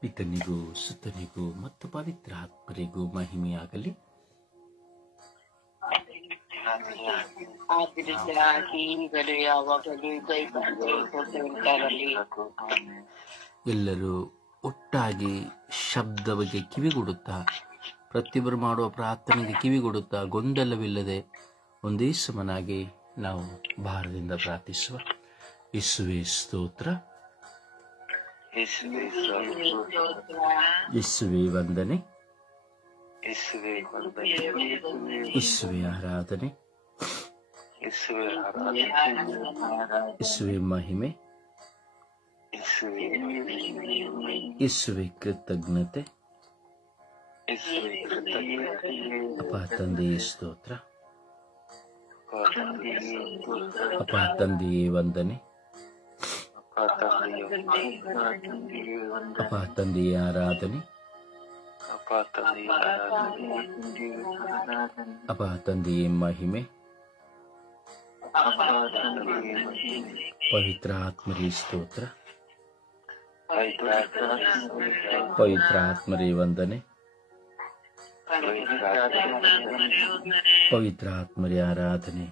ಪಿತನಿಗೂ ಸುತನಿಗೂ ಮತ್ತು ಪವಿತ್ರ ಆತ್ಮರಿಗೂ ಮಹಿಮೆಯಾಗಲಿ. ಎಲ್ಲರೂ ಒಟ್ಟಾಗಿ ಶಬ್ದವಾಗಿ ಕಿವಿಗೊಡುತ್ತಾ, ಪ್ರತಿಯೊಬ್ಬರು ಮಾಡುವ ಪ್ರಾರ್ಥನೆಗೆ ಕಿವಿಗೊಡುತ್ತಾ, ಗೊಂದಲವಿಲ್ಲದೆ ಒಂದೇ ಸಮನಾಗಿ ನಾವು ಭಾರದಿಂದ ಪ್ರಾರ್ಥಿಸುವ. ಯೇಸುವೇ ಸ್ತೋತ್ರ, ಯೇಸುವೇ ವಂದನೆ, ಯೇಸುವೇ ಆರಾಧನೆ, ಯೇಸುವೇ ಮಹಿಮೆ, ಯೇಸುವೇ ಕೃತಜ್ಞತೆ. ಅಪ್ಪ ತಂದೆಯೇ ಸ್ತೋತ್ರ, ಅಪ್ಪ ತಂದೆಯೇ ವಂದನೆ, ಅಪ್ಪ ತಂದೆಯೇ ಆರಾಧನೆ, ಅಪ್ಪ ತಂದೆಯೇ ಮಹಿಮೆ, ಪವಿತ್ರ ಆತ್ಮರೇ ಸ್ತೋತ್ರ, ಪವಿತ್ರ ಆತ್ಮರೇ ವಂದನೆ, ಪವಿತ್ರ ಆತ್ಮರೇ ಆರಾಧನೆ,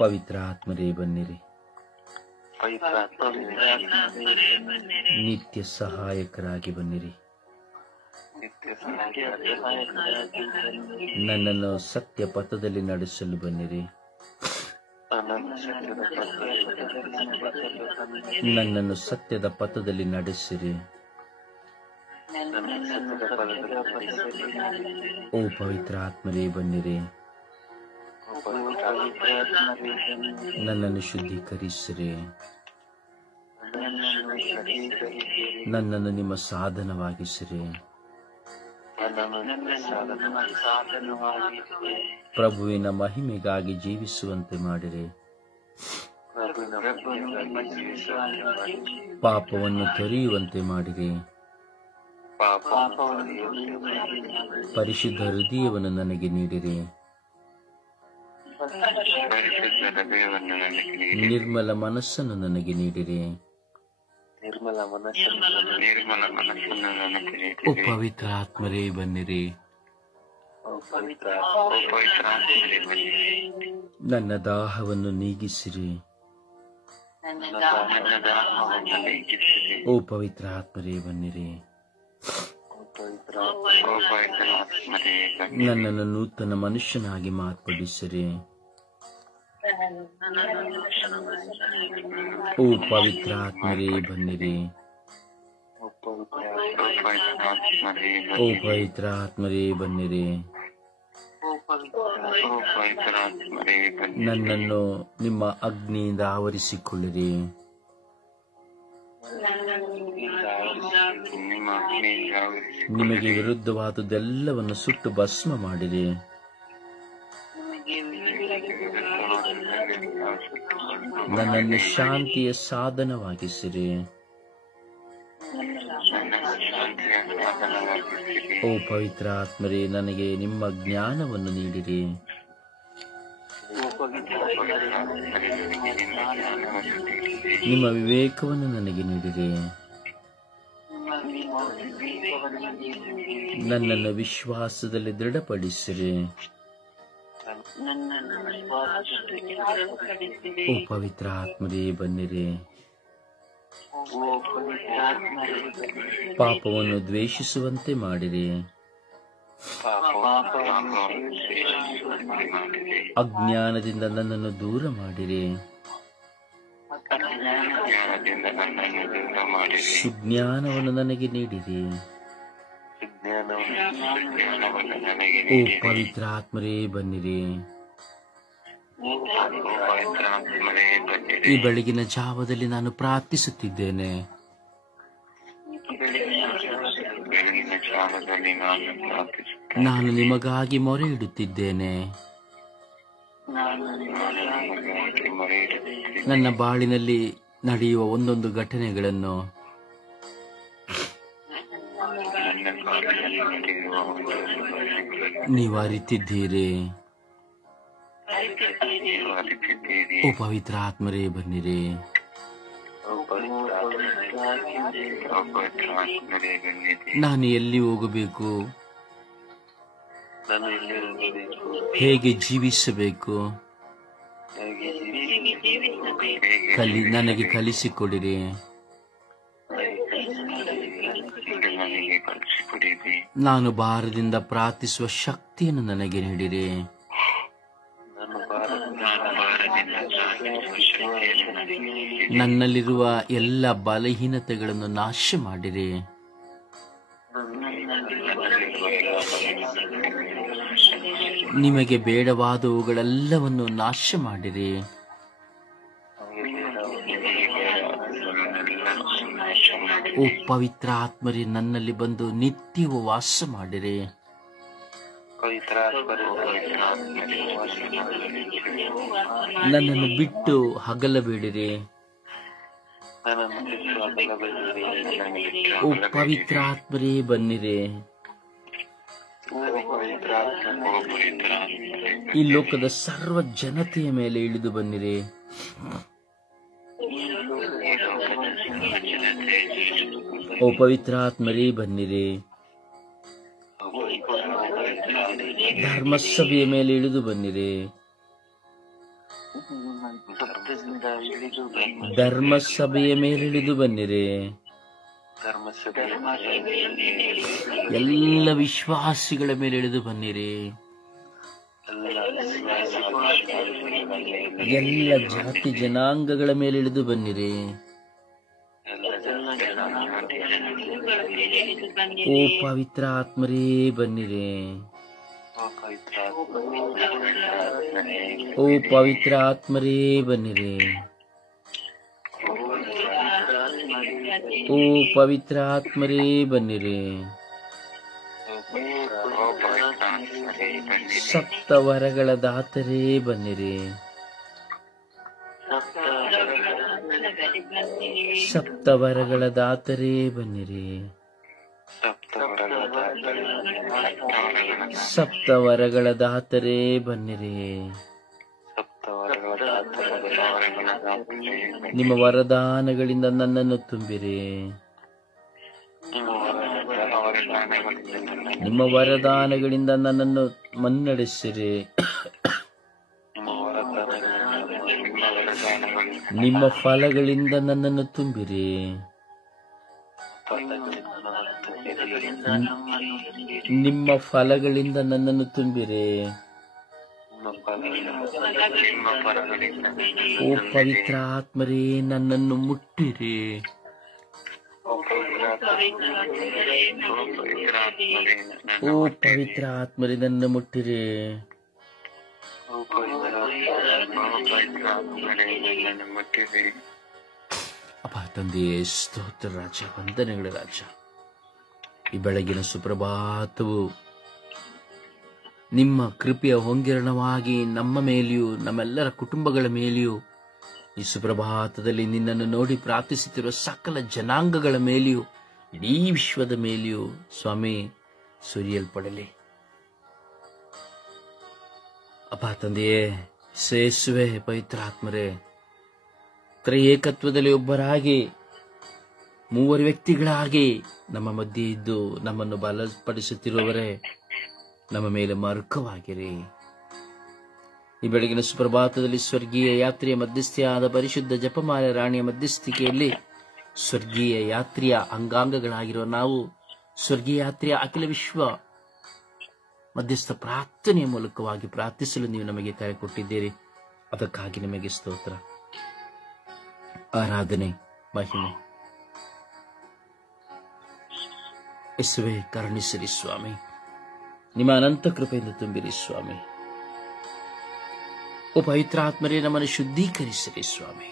ಪವಿತ್ರ ಆತ್ಮರೇ ಬನ್ನಿರಿ. ನಿತ್ಯ ಸಹಾಯಕರಾಗಿ ಬನ್ನಿರಿ. ನನ್ನನ್ನು ಸತ್ಯ ಪಥದಲ್ಲಿ ನಡೆಸಲು ಬನ್ನಿರಿ. ನನ್ನನ್ನು ಸತ್ಯದ ಪಥದಲ್ಲಿ ನಡೆಸಿರಿ. ಓ ಪವಿತ್ರ ಆತ್ಮರೇ ಬನ್ನಿರಿ. ನನ್ನನ್ನು ಶುದ್ಧೀಕರಿಸಿರಿ. ನನ್ನನ್ನು ನಿಮ್ಮ ಸಾಧನವಾಗಿಸಿರಿ. ಪ್ರಭುವಿನ ಮಹಿಮೆಗಾಗಿ ಜೀವಿಸುವಂತೆ ಮಾಡಿರಿ. ಪಾಪವನ್ನು ತೊರೆಯುವಂತೆ ಮಾಡಿರಿ. ಪರಿಶುದ್ಧ ಹೃದಯವನ್ನು ನನಗೆ ನೀಡಿರಿ. ನಿರ್ಮಲ ಮನಸ್ಸನ್ನು ನನಗೆ ನೀಡಿರಿ. ಓ ಪವಿತ್ರ ಆತ್ಮರೇ ಬನ್ನಿರಿ. ನನ್ನ ದಾಹವನ್ನು ನೀಗಿಸಿರಿ. ಓ ಪವಿತ್ರ ಆತ್ಮರೇ ಬನ್ನಿರಿ. ನನ್ನನ್ನು ನೂತನ ಮನುಷ್ಯನಾಗಿ ಮಾರ್ಪಡಿಸಿರಿ. ಓ ಪವಿತ್ರ ಆತ್ಮರೇ ಬನ್ನಿರಿ. ಓ ಪವಿತ್ರ ಆತ್ಮರೇ ಬನ್ನಿರಿ. ನನ್ನನ್ನು ನಿಮ್ಮ ಅಗ್ನಿಯಿಂದ ಆವರಿಸಿಕೊಳ್ಳಿರಿ. ನಿಮಗೆ ವಿರುದ್ಧವಾದುದೆಲ್ಲವನ್ನು ಸುಟ್ಟು ಭಸ್ಮ ಮಾಡಿರಿ. ನನ್ನನ್ನು ಶಾಂತಿಯ ಸಾಧನವಾಗಿಸಿರಿ. ಓ ಪವಿತ್ರ ಆತ್ಮರೇ, ನನಗೆ ನಿಮ್ಮ ಜ್ಞಾನವನ್ನು ನೀಡಿರಿ. ನಿಮ್ಮ ವಿವೇಕವನ್ನು ನನಗೆ ನೀಡಿರಿ. ನನ್ನನ್ನು ವಿಶ್ವಾಸದಲ್ಲಿ ದೃಢಪಡಿಸಿರಿ. ಓ ಪವಿತ್ರ ಆತ್ಮರೇ ಬನ್ನಿರಿ. ಪಾಪವನ್ನು ದ್ವೇಷಿಸುವಂತೆ ಮಾಡಿರಿ. ಅಜ್ಞಾನದಿಂದ ನನ್ನನ್ನು ದೂರ ಮಾಡಿರಿ. ಸುಜ್ಞಾನವನ್ನು ನನಗೆ ನೀಡಿರಿ. ಓ ಪವಿತ್ರ ಆತ್ಮರೇ ಬನ್ನಿರಿ. ಈ ಬೆಳಗಿನ ಜಾವದಲ್ಲಿ ನಾನು ಪ್ರಾರ್ಥಿಸುತ್ತಿದ್ದೇನೆ. ನಾನು ನಿಮಗಾಗಿ ಮೊರೆ ಇಡುತ್ತಿದ್ದೇನೆ. ನನ್ನ ಬಾಳಿನಲ್ಲಿ ನಡೆಯುವ ಒಂದೊಂದು ಘಟನೆಗಳನ್ನು ನೀವು ಅರಿತಿದ್ದೀರಿ. ಓ ಪವಿತ್ರ ಆತ್ಮರೇ ಬನ್ನಿರಿ. ನಾನು ಎಲ್ಲಿ ಹೋಗಬೇಕು, ಹೇಗೆ ಜೀವಿಸಬೇಕು ನನಗೆ ಕಲಿಸಿಕೊಡಿರಿ. ನಾನು ಭಾರದಿಂದ ಪ್ರಾರ್ಥಿಸುವ ಶಕ್ತಿಯನ್ನು ನನಗೆ ನೀಡಿರಿ. ನನ್ನಲ್ಲಿರುವ ಎಲ್ಲ ಬಲಹೀನತೆಗಳನ್ನು ನಾಶ ಮಾಡಿರಿ. ನಿಮಗೆ ಬೇಡವಾದವುಗಳೆಲ್ಲವನ್ನು ನಾಶ ಮಾಡಿರಿ. ಓ ಪವಿತ್ರ ಆತ್ಮರೇ, ನನ್ನಲ್ಲಿ ಬಂದು ನಿತ್ಯವೂ ವಾಸ ಮಾಡಿರಿ. ನನ್ನನ್ನು ಬಿಟ್ಟು ಹಗಲಬೇಡಿರಿ. ಓ ಪವಿತ್ರ ಆತ್ಮರೇ, ಬನ್ನಿರಿ. ಈ ಲೋಕದ ಸರ್ವ ಜನತೆಯ ಮೇಲೆ ಇಳಿದು ಬನ್ನಿರಿ. ಓ ಪವಿತ್ರ ಆತ್ಮರೇ, ಬನ್ನಿರಿ. ಧರ್ಮಸಭೆಯ ಮೇಲೆ ಇಳಿದು ಬನ್ನಿರಿ. ಧರ್ಮಸಭೆಯ ಮೇಲೆ ಇಳಿದು ಬನ್ನಿರಿ. ಎಲ್ಲ ವಿಶ್ವಾಸಿಗಳ ಮೇಲೆ ಇಳಿದು ಬನ್ನಿರಿ. ಎಲ್ಲ ಜಾತಿ ಜನಾಂಗಗಳ ಮೇಲೆ ಇಳಿದು ಬನ್ನಿರಿ. ಓ ಪವಿತ್ರ ಆತ್ಮರೇ, ಬನ್ನಿರಿ. ಓ ಪವಿತ್ರ ಆತ್ಮರೇ, ಬನ್ನಿರಿ. ಓ ಪವಿತ್ರ ಆತ್ಮರೇ, ಬನ್ನಿರಿ. ಸಪ್ತವರಗಳ ದಾತರೇ, ಬನ್ನಿರಿ. ಸಪ್ತವರಗಳ ದಾತರೇ, ಬನ್ನಿರಿ. ಸಪ್ತವರಗಳ ದಾತರೇ, ಬನ್ನಿರಿ. ನಿಮ್ಮ ವರದಾನಗಳಿಂದ ನನ್ನನ್ನು ತುಂಬಿರಿ. ನಿಮ್ಮ ವರದಾನಗಳಿಂದ ನನ್ನನ್ನು ಮುನ್ನಡೆಸಿರಿ. ನಿಮ್ಮ ಫಲಗಳಿಂದ ನನ್ನನ್ನು ತುಂಬಿರಿ. ನಿಮ್ಮ ಫಲಗಳಿಂದ ನನ್ನನ್ನು ತುಂಬಿರಿ. ಓ ಪವಿತ್ರ ಆತ್ಮರೇ, ನನ್ನನ್ನು ಮುಟ್ಟಿರಿ. ಓ ಪವಿತ್ರ ಆತ್ಮರೇ, ನನ್ನ ಮುಟ್ಟಿರಿ. ಅಪ್ಪ ತಂದೆಯೇ, ಸ್ತೋತ್ರ ರಾಜ, ವಂದನೆಗಳ ರಾಜ. ಈ ಬೆಳಗಿನ ಸುಪ್ರಭಾತವು ನಿಮ್ಮ ಕೃಪೆಯ ಹೊಂಗಿರಣವಾಗಿ ನಮ್ಮ ಮೇಲೆಯೂ ನಮ್ಮೆಲ್ಲರ ಕುಟುಂಬಗಳ ಮೇಲೆಯೂ ಈ ಸುಪ್ರಭಾತದಲ್ಲಿ ನಿನ್ನನ್ನು ನೋಡಿ ಪ್ರಾರ್ಥಿಸುತ್ತಿರುವ ಸಕಲ ಜನಾಂಗಗಳ ಮೇಲೆಯೂ ಇಡೀ ವಿಶ್ವದ ಮೇಲೆಯೂ ಸ್ವಾಮಿ ಸುರಿಯಲ್ಪಡಲಿ. ಅಪ್ಪ ತಂದೆಯೇ, ಸೇಸುವೆ ಪವಿತ್ರಾತ್ಮರೇ, ತ್ರಯೇಕತ್ವದಲ್ಲಿ ಒಬ್ಬರಾಗಿ ಮೂವರು ವ್ಯಕ್ತಿಗಳಾಗಿ ನಮ್ಮ ಮಧ್ಯೆ ಇದ್ದು ನಮ್ಮನ್ನು ಬಲಪಡಿಸುತ್ತಿರುವವರೇ, ನಮ್ಮ ಮೇಲೆ ಮರುಕವಾಗಿರಿ. ಈ ಬೆಳಗಿನ ಸುಪ್ರಭಾತದಲ್ಲಿ ಸ್ವರ್ಗೀಯ ಯಾತ್ರೆಯ ಮಧ್ಯಸ್ಥಿಯಾದ ಪರಿಶುದ್ಧ ಜಪಮಾಲೆ ರಾಣಿಯ ಮಧ್ಯಸ್ಥಿಕೆಯಲ್ಲಿ ಸ್ವರ್ಗೀಯ ಯಾತ್ರೆಯ ಅಂಗಾಂಗಗಳಾಗಿರುವ ನಾವು ಸ್ವರ್ಗೀಯ ಯಾತ್ರೆಯ ಅಖಿಲ ವಿಶ್ವ ಮಧ್ಯಸ್ಥ ಪ್ರಾರ್ಥನೆಯ ಮೂಲಕವಾಗಿ ಪ್ರಾರ್ಥಿಸಲು ನೀವು ನಮಗೆ ಕರೆ ಕೊಟ್ಟಿದ್ದೀರಿ. ಅದಕ್ಕಾಗಿ ನಿಮಗೆ ಸ್ತೋತ್ರ, ಆರಾಧನೆ, ಮಹಿಮೆ. ಯೇಸುವೇ, ಕರುಣಿಸಿರಿ ಸ್ವಾಮಿ. ನಿಮ್ಮ ಅನಂತ ಕೃಪೆಯಿಂದ ತುಂಬಿರಿ ಸ್ವಾಮಿ. ಓ ಪವಿತ್ರಾತ್ಮರೇ, ನಮ್ಮನ್ನು ಶುದ್ಧೀಕರಿಸಿರಿ ಸ್ವಾಮಿ.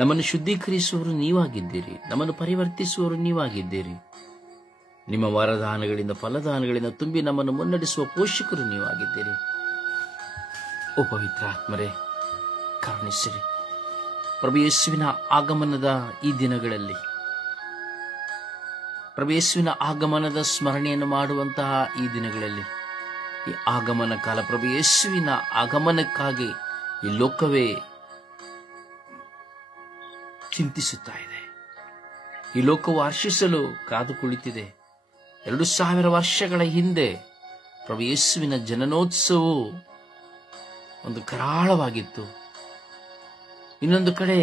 ನಮ್ಮನ್ನು ಶುದ್ಧೀಕರಿಸುವವರು ನೀವಾಗಿದ್ದೀರಿ. ನಮ್ಮನ್ನು ಪರಿವರ್ತಿಸುವವರು ನೀವಾಗಿದ್ದೀರಿ. ನಿಮ್ಮ ವರದಾನಗಳಿಂದ ಫಲದಾನಗಳಿಂದ ತುಂಬಿ ನಮ್ಮನ್ನು ಮುನ್ನಡೆಸುವ ಪೋಷಕರು ನೀವಾಗಿದ್ದೀರಿ. ಓ ಪವಿತ್ರಾತ್ಮರೇ, ಕರುಣಿಸಿರಿ. ಪ್ರಭು ಯೇಸುವಿನ ಆಗಮನದ ಈ ದಿನಗಳಲ್ಲಿ, ಪ್ರಭು ಯೇಸುವಿನ ಆಗಮನದ ಸ್ಮರಣೆಯನ್ನು ಮಾಡುವಂತಹ ಈ ದಿನಗಳಲ್ಲಿ, ಈ ಆಗಮನ ಕಾಲ, ಪ್ರಭು ಯೇಸುವಿನ ಆಗಮನಕ್ಕಾಗಿ ಈ ಲೋಕವೇ ಚಿಂತಿಸುತ್ತಾ ಇದೆ. ಈ ಲೋಕವು ಹರ್ಷಿಸಲು ಕಾದು ಕುಳಿತಿದೆ. 2000 ವರ್ಷಗಳ ಹಿಂದೆ ಪ್ರಭು ಯೇಸುವಿನ ಜನನೋತ್ಸವವು ಒಂದು ಕರಾಳವಾಗಿತ್ತು. ಇನ್ನೊಂದು ಕಡೆ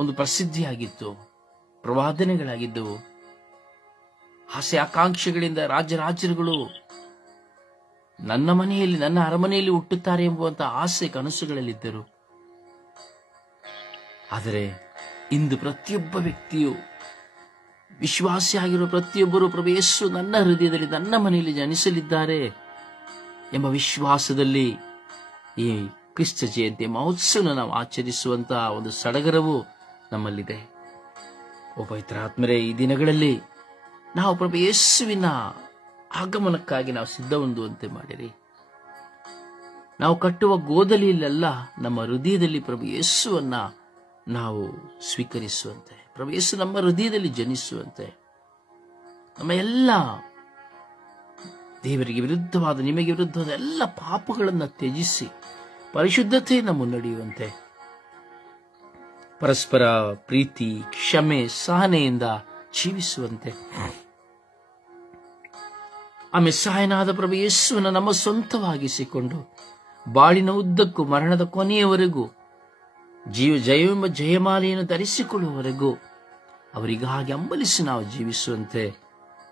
ಒಂದು ಪ್ರಸಿದ್ಧಿಯಾಗಿತ್ತು, ಪ್ರವಾದನೆಗಳಾಗಿದ್ದವು. ಆಸೆ ಆಕಾಂಕ್ಷೆಗಳಿಂದ ರಾಜರುಗಳು ನನ್ನ ಮನೆಯಲ್ಲಿ, ನನ್ನ ಅರಮನೆಯಲ್ಲಿ ಹುಟ್ಟುತ್ತಾರೆ ಎಂಬುವಂತಹ ಆಸೆ ಕನಸುಗಳಲ್ಲಿದ್ದರು. ಆದರೆ ಇಂದು ಪ್ರತಿಯೊಬ್ಬ ವ್ಯಕ್ತಿಯು, ವಿಶ್ವಾಸಿಯಾಗಿರುವ ಪ್ರತಿಯೊಬ್ಬರು, ಪ್ರಭು ಯೇಸು ನನ್ನ ಹೃದಯದಲ್ಲಿ, ನನ್ನ ಮನೆಯಲ್ಲಿ ಜನಿಸಲಿದ್ದಾರೆ ಎಂಬ ವಿಶ್ವಾಸದಲ್ಲಿ ಈ ಕ್ರಿಸ್ತ ಜಯಂತಿ ಮಹೋತ್ಸವ ನಾವು ಆಚರಿಸುವಂತಹ ಒಂದು ಸಡಗರವು ನಮ್ಮಲ್ಲಿದೆ. ಓ ಪವಿತ್ರ ಆತ್ಮರೇ, ಈ ದಿನಗಳಲ್ಲಿ ನಾವು ಪ್ರಭು ಯೇಸುವಿನ ಆಗಮನಕ್ಕಾಗಿ ನಾವು ಸಿದ್ಧ ಹೊಂದುವಂತೆ ಮಾಡಿರಿ. ನಾವು ಕಟ್ಟುವ ಗೋದಲಿಯಲ್ಲೆಲ್ಲ ನಮ್ಮ ಹೃದಯದಲ್ಲಿ ಪ್ರಭು ಯೇಸುವನ್ನ ನಾವು ಸ್ವೀಕರಿಸುವಂತೆ, ಪ್ರಭು ಯೇಸು ನಮ್ಮ ಹೃದಯದಲ್ಲಿ ಜನಿಸುವಂತೆ, ನಮ್ಮ ಎಲ್ಲ ದೇವರಿಗೆ ವಿರುದ್ಧವಾದ, ನಿಮಗೆ ವಿರುದ್ಧವಾದ ಎಲ್ಲ ಪಾಪಗಳನ್ನು ತ್ಯಜಿಸಿ ಪರಿಶುದ್ಧತೆಯನ್ನು ಮುನ್ನಡೆಯುವಂತೆ, ಪರಸ್ಪರ ಪ್ರೀತಿ, ಕ್ಷಮೆ, ಸಹನೆಯಿಂದ ಜೀವಿಸುವಂತೆ, ಆ ಮೆಸ್ಸಾಯನಾದ ಪ್ರಭು ಯೇಸುವನ್ನು ನಮ್ಮ ಸ್ವಂತವಾಗಿಸಿಕೊಂಡು ಬಾಳಿನ ಉದ್ದಕ್ಕೂ ಮರಣದ ಕೊನೆಯವರೆಗೂ ಜಯವೆಂಬ ಜಯಮಾಲೆಯನ್ನು ಧರಿಸಿಕೊಳ್ಳುವವರೆಗೂ ಅವರಿಗಾಗಿ ಹಂಬಲಿಸಿ ನಾವು ಜೀವಿಸುವಂತೆ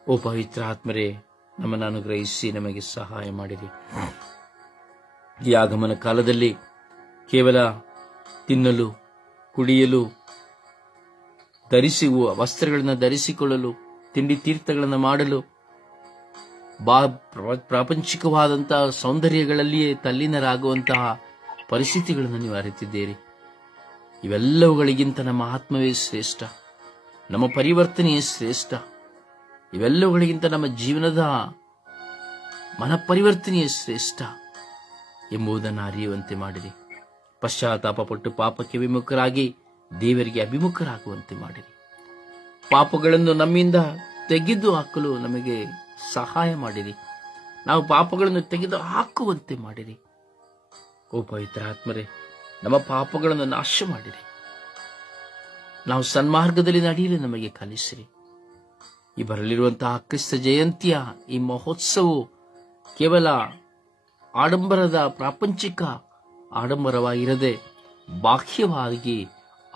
ಓ ಪವಿತ್ರ ಆತ್ಮರೇ ನಮ್ಮನ್ನು ಅನುಗ್ರಹಿಸಿ ನಮಗೆ ಸಹಾಯ ಮಾಡಿರಿ. ಈ ಆಗಮನ ಕಾಲದಲ್ಲಿ ಕೇವಲ ತಿನ್ನಲು, ಕುಡಿಯಲು, ಧರಿಸುವ ವಸ್ತ್ರಗಳನ್ನು ಧರಿಸಿಕೊಳ್ಳಲು, ತಿಂಡಿ ತೀರ್ಥಗಳನ್ನು ಮಾಡಲು, ಪ್ರಾಪಂಚಿಕವಾದಂತಹ ಸೌಂದರ್ಯಗಳಲ್ಲಿಯೇ ತಲ್ಲೀನರಾಗುವಂತಹ ಪರಿಸ್ಥಿತಿಗಳನ್ನು ನೀವು ಅರಿತಿದ್ದೀರಿ. ಇವೆಲ್ಲವುಗಳಿಗಿಂತ ನಮ್ಮ ಆತ್ಮವೇ ಶ್ರೇಷ್ಠ, ನಮ್ಮ ಪರಿವರ್ತನೆಯೇ ಶ್ರೇಷ್ಠ. ಇವೆಲ್ಲವುಗಳಿಗಿಂತ ನಮ್ಮ ಜೀವನದ ಮನಪರಿವರ್ತನೆಯೇ ಶ್ರೇಷ್ಠ ಎಂಬುದನ್ನು ಅರಿಯುವಂತೆ ಮಾಡಿರಿ. ಪಶ್ಚಾತ್ತಾಪ ಪಟ್ಟು ಪಾಪಕ್ಕೆ ವಿಮುಖರಾಗಿ ದೇವರಿಗೆ ಅಭಿಮುಖರಾಗುವಂತೆ ಮಾಡಿರಿ. ಪಾಪಗಳನ್ನು ನಮ್ಮಿಂದ ತೆಗೆದು ಹಾಕಲು ನಮಗೆ ಸಹಾಯ ಮಾಡಿರಿ. ನಾವು ಪಾಪಗಳನ್ನು ತೆಗೆದು ಹಾಕುವಂತೆ ಮಾಡಿರಿ. ಓ ಪವಿತ್ರ ಆತ್ಮರೇ, ನಮ್ಮ ಪಾಪಗಳನ್ನು ನಾಶ ಮಾಡಿರಿ. ನಾವು ಸನ್ಮಾರ್ಗದಲ್ಲಿ ನಡೆಯಲು ನಮಗೆ ಕಲಿಸಿರಿ. ಈ ಬರಲಿರುವಂತಹ ಕ್ರಿಸ್ತ ಜಯಂತಿಯ ಈ ಮಹೋತ್ಸವವು ಕೇವಲ ಆಡಂಬರದ, ಪ್ರಾಪಂಚಿಕ ಆಡಂಬರವಾಗಿರದೆ ಬಾಹ್ಯವಾಗಿ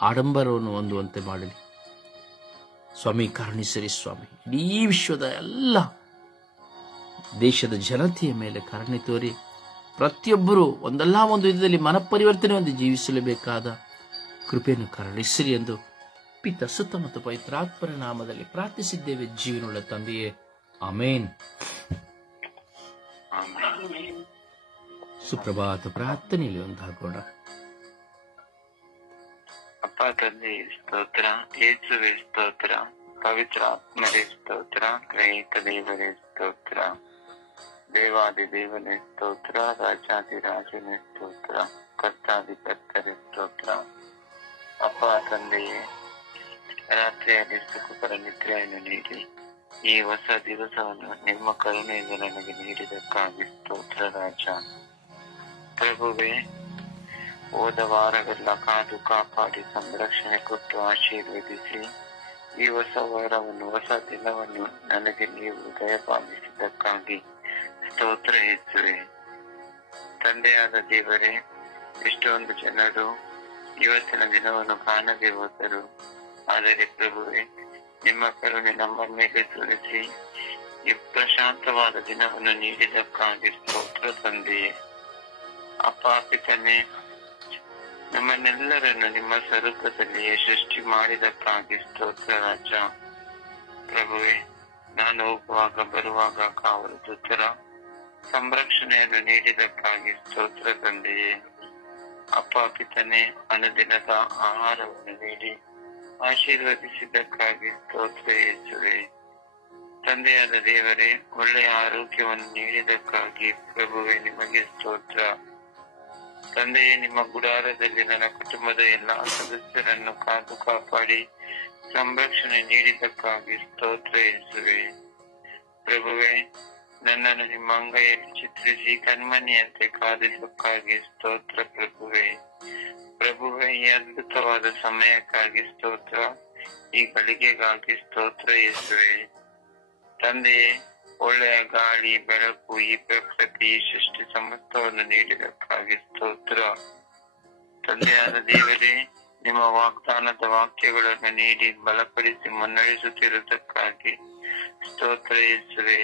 ಆಡಂಬರವನ್ನು ಹೊಂದುವಂತೆ ಮಾಡಲಿ. ಸ್ವಾಮಿ ಕರುಣಿಸಿರಿ ಸ್ವಾಮಿ. ಇಡೀ ವಿಶ್ವದ ಎಲ್ಲ ದೇಶದ ಜನತೆಯ ಮೇಲೆ ಕರುಣೆ ತೋರಿ ಪ್ರತಿಯೊಬ್ಬರು ಒಂದಲ್ಲ ಒಂದು ವಿಧದಲ್ಲಿ ಮನಪರಿವರ್ತನೆ ಹೊಂದಿ ಜೀವಿಸಲೇಬೇಕಾದ ಕೃಪೆಯನ್ನು ಕರುಣಿಸಿರಿ ಎಂದು ಪಿತ, ಸುತ್ತ ಮತ್ತು ಪವಿತ್ರಾತ್ಮರ ನಾಮದಲ್ಲಿ ಪ್ರಾರ್ಥಿಸಿದ್ದೇವೆ ಜೀವನವುಳ್ಳ ತಂದೆಯೇ, ಆಮೇನ್. ಸುಪ್ರಭಾತ ಪ್ರಾರ್ಥನೆಯಲ್ಲಿ ಒಂದಾಗೋಣ. ಅಪ್ಪ ತಂದೆ ಸ್ತೋತ್ರ, ಯೇಸುವೆ ಸ್ತೋತ್ರ, ಪವಿತ್ರ ಆತ್ಮರೇ ಸ್ತೋತ್ರ, ಗ್ರಹಿತ ದೇವರೇ ಸ್ತೋತ್ರ, ದೇವಾದಿ ದೇವನೇ ಸ್ತೋತ್ರ, ರಾಜಾದಿರಾಜನೇ ಸ್ತೋತ್ರ, ಕರ್ತಾದಿ ಕರ್ತರೇ ಸ್ತೋತ್ರ. ಅಪ್ಪ ತಂದೆಯೇ, ರಾತ್ರಿಯಲ್ಲಿ ಸುಖಕರ ನಿದ್ರೆಯನ್ನು ನೀಡಿ ಈ ಹೊಸ ದಿವಸವನ್ನು ನಿಮ್ಮ ಕರುಣೆಯಿಂದ ನನಗೆ ನೀಡಿದಕ್ಕಾಗಿ ಸ್ತೋತ್ರ ರಾಜ. ಪ್ರಭುವೇ, ಹೋದ ವಾರವೆಲ್ಲ ಕಾದು ಕಾಪಾಡಿ ಸಂರಕ್ಷಣೆ ಕೊಟ್ಟು ಆಶೀರ್ವದಿಸಿ ಈ ಹೊಸ ವಾರವನ್ನು, ಹೊಸ ದಿನವನ್ನು ನನಗೆ ನೀವು ದಯಪಾಲಿಸಿದ್ದಕ್ಕಾಗಿ ಸ್ತೋತ್ರ ಯೇಸುವೆ. ತಂದೆಯಾದ ದೇವರೇ, ಎಷ್ಟೊಂದು ಜನರು ಇವತ್ತಿನ ದಿನವನ್ನು ಕಾಣದೆ ಹೋದರು. ಆದರೆ ಪ್ರಭುವೆ, ನಿಮ್ಮ ಕರುಣೆ ನಮ್ಮ ಮೇಲೆ ಸುರಿಸಿ ಈ ಪ್ರಶಾಂತವಾದ ದಿನವನ್ನು ನೀಡಿದಕ್ಕಾಗಿ ಸ್ತೋತ್ರ ತಂದೆಯೇ. ಅಪ್ಪ ಪಿತನೇ, ನಮ್ಮನ್ನೆಲ್ಲರನ್ನು ನಿಮ್ಮ ಸ್ವರೂಪದಲ್ಲಿಯೇ ಸೃಷ್ಟಿ ಮಾಡಿದಕ್ಕಾಗಿ ಸ್ತೋತ್ರ ರಾಜ. ಪ್ರಭುವೆ, ನಾನು ಹೋಗುವಾಗ ಬರುವಾಗ ಕಾವಲು ದೂತರ ಸಂರಕ್ಷಣೆಯನ್ನು ನೀಡಿದಕ್ಕಾಗಿ ಸ್ತೋತ್ರ ತಂದೆಯೇ. ಅಪ್ಪ ಪಿತನೇ, ಅನುದಿನದ ಆಹಾರವನ್ನು ನೀಡಿ ಆಶೀರ್ವದಿಸಿದ್ದಕ್ಕಾಗಿ ಸ್ತೋತ್ರ ಯೇಸುವೆ. ತಂದೆಯಾದ ದೇವರೇ, ಒಳ್ಳೆಯ ಆರೋಗ್ಯವನ್ನು ನೀಡಿದಕ್ಕಾಗಿ ಪ್ರಭುವೆ ನಿಮಗೆ ಸ್ತೋತ್ರ. ತಂದೆಯೇ, ನಿಮ್ಮ ಗುಡಾರದಲ್ಲಿ ನನ್ನ ಕುಟುಂಬದ ಎಲ್ಲಾ ಸದಸ್ಯರನ್ನು ಕಾದು ಕಾಪಾಡಿ ಸಂರಕ್ಷಣೆ ನೀಡಿದಕ್ಕಾಗಿ ಸ್ತೋತ್ರ ಯೇಸುವೆ. ಪ್ರಭುವೆ, ನನ್ನನ್ನು ನಿಮ್ಮ ಅಂಗೈಯಲ್ಲಿ ಚಿತ್ರಿಸಿ ಕಣ್ಮಣಿಯಂತೆ ಕಾದಿದ್ದಕ್ಕಾಗಿ ಸ್ತೋತ್ರ ಪ್ರಭುವೆ. ಪ್ರಭುವೇ, ಈ ಅದ್ಭುತವಾದ ಸಮಯಕ್ಕಾಗಿ ಸ್ತೋತ್ರ, ಈ ಗಳಿಗೆಗಾಗಿ ಸ್ತೋತ್ರ ಯೇಸುವೆ. ತಂದೆಯೇ, ಒಳ್ಳೆಯ ಗಾಳಿ, ಬೆಳಕು, ಈ ಪ್ರಕೃತಿ, ಈ ಸೃಷ್ಟಿ ಸಮಸ್ತವನ್ನು ನೀಡಿದಕ್ಕಾಗಿ ಸ್ತೋತ್ರ. ತಂದೆಯಾದ ದೇವರೇ, ನಿಮ್ಮ ವಾಗ್ದಾನದ ವಾಕ್ಯಗಳನ್ನು ನೀಡಿ ಬಲಪಡಿಸಿ ಮುನ್ನಡೆಸುತ್ತಿರುವುದಕ್ಕಾಗಿ ಸ್ತೋತ್ರ ಯೇಸುವೆ.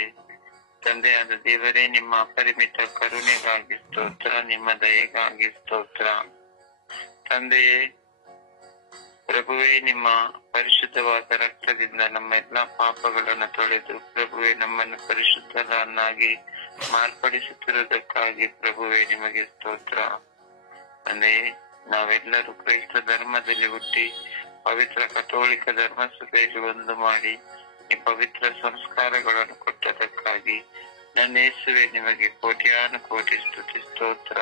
ತಂದೆಯಾದ ದೇವರೇ, ನಿಮ್ಮ ಅಪರಿಮಿತ ಕರುಣೆಗಾಗಿ ಸ್ತೋತ್ರ, ನಿಮ್ಮ ದಯೆಗಾಗಿ ಸ್ತೋತ್ರ. ತಂದೆಯೇ, ಪ್ರಭುವೇ, ನಿಮ್ಮ ಪರಿಶುದ್ಧವಾದ ರಕ್ತದಿಂದ ನಮ್ಮ ಎಲ್ಲಾ ಪಾಪಗಳನ್ನು ತೊಳೆದು ಪ್ರಭುವೇ ನಮ್ಮನ್ನು ಪರಿಶುದ್ಧರನ್ನಾಗಿ ಮಾರ್ಪಡಿಸುತ್ತಿರುವುದಕ್ಕಾಗಿ ಪ್ರಭುವೇ ನಿಮಗೆ ಸ್ತೋತ್ರ. ತಂದೆಯೇ, ನಾವೆಲ್ಲರೂ ಕ್ರೈಸ್ತ ಧರ್ಮದಲ್ಲಿ ಹುಟ್ಟಿ ಪವಿತ್ರ ಕಥೋಲಿಕ ಧರ್ಮಸಭೆಯಲ್ಲಿ ಒಂದು ಮಾಡಿ ಈ ಪವಿತ್ರ ಸಂಸ್ಕಾರಗಳನ್ನು ಕೊಟ್ಟದಕ್ಕಾಗಿ ನನ್ನ ಯೇಸುವೆ ನಿಮಗೆ ಕೋಟ್ಯಾನು ಕೋಟಿ ಸ್ತುತಿ ಸ್ತೋತ್ರ.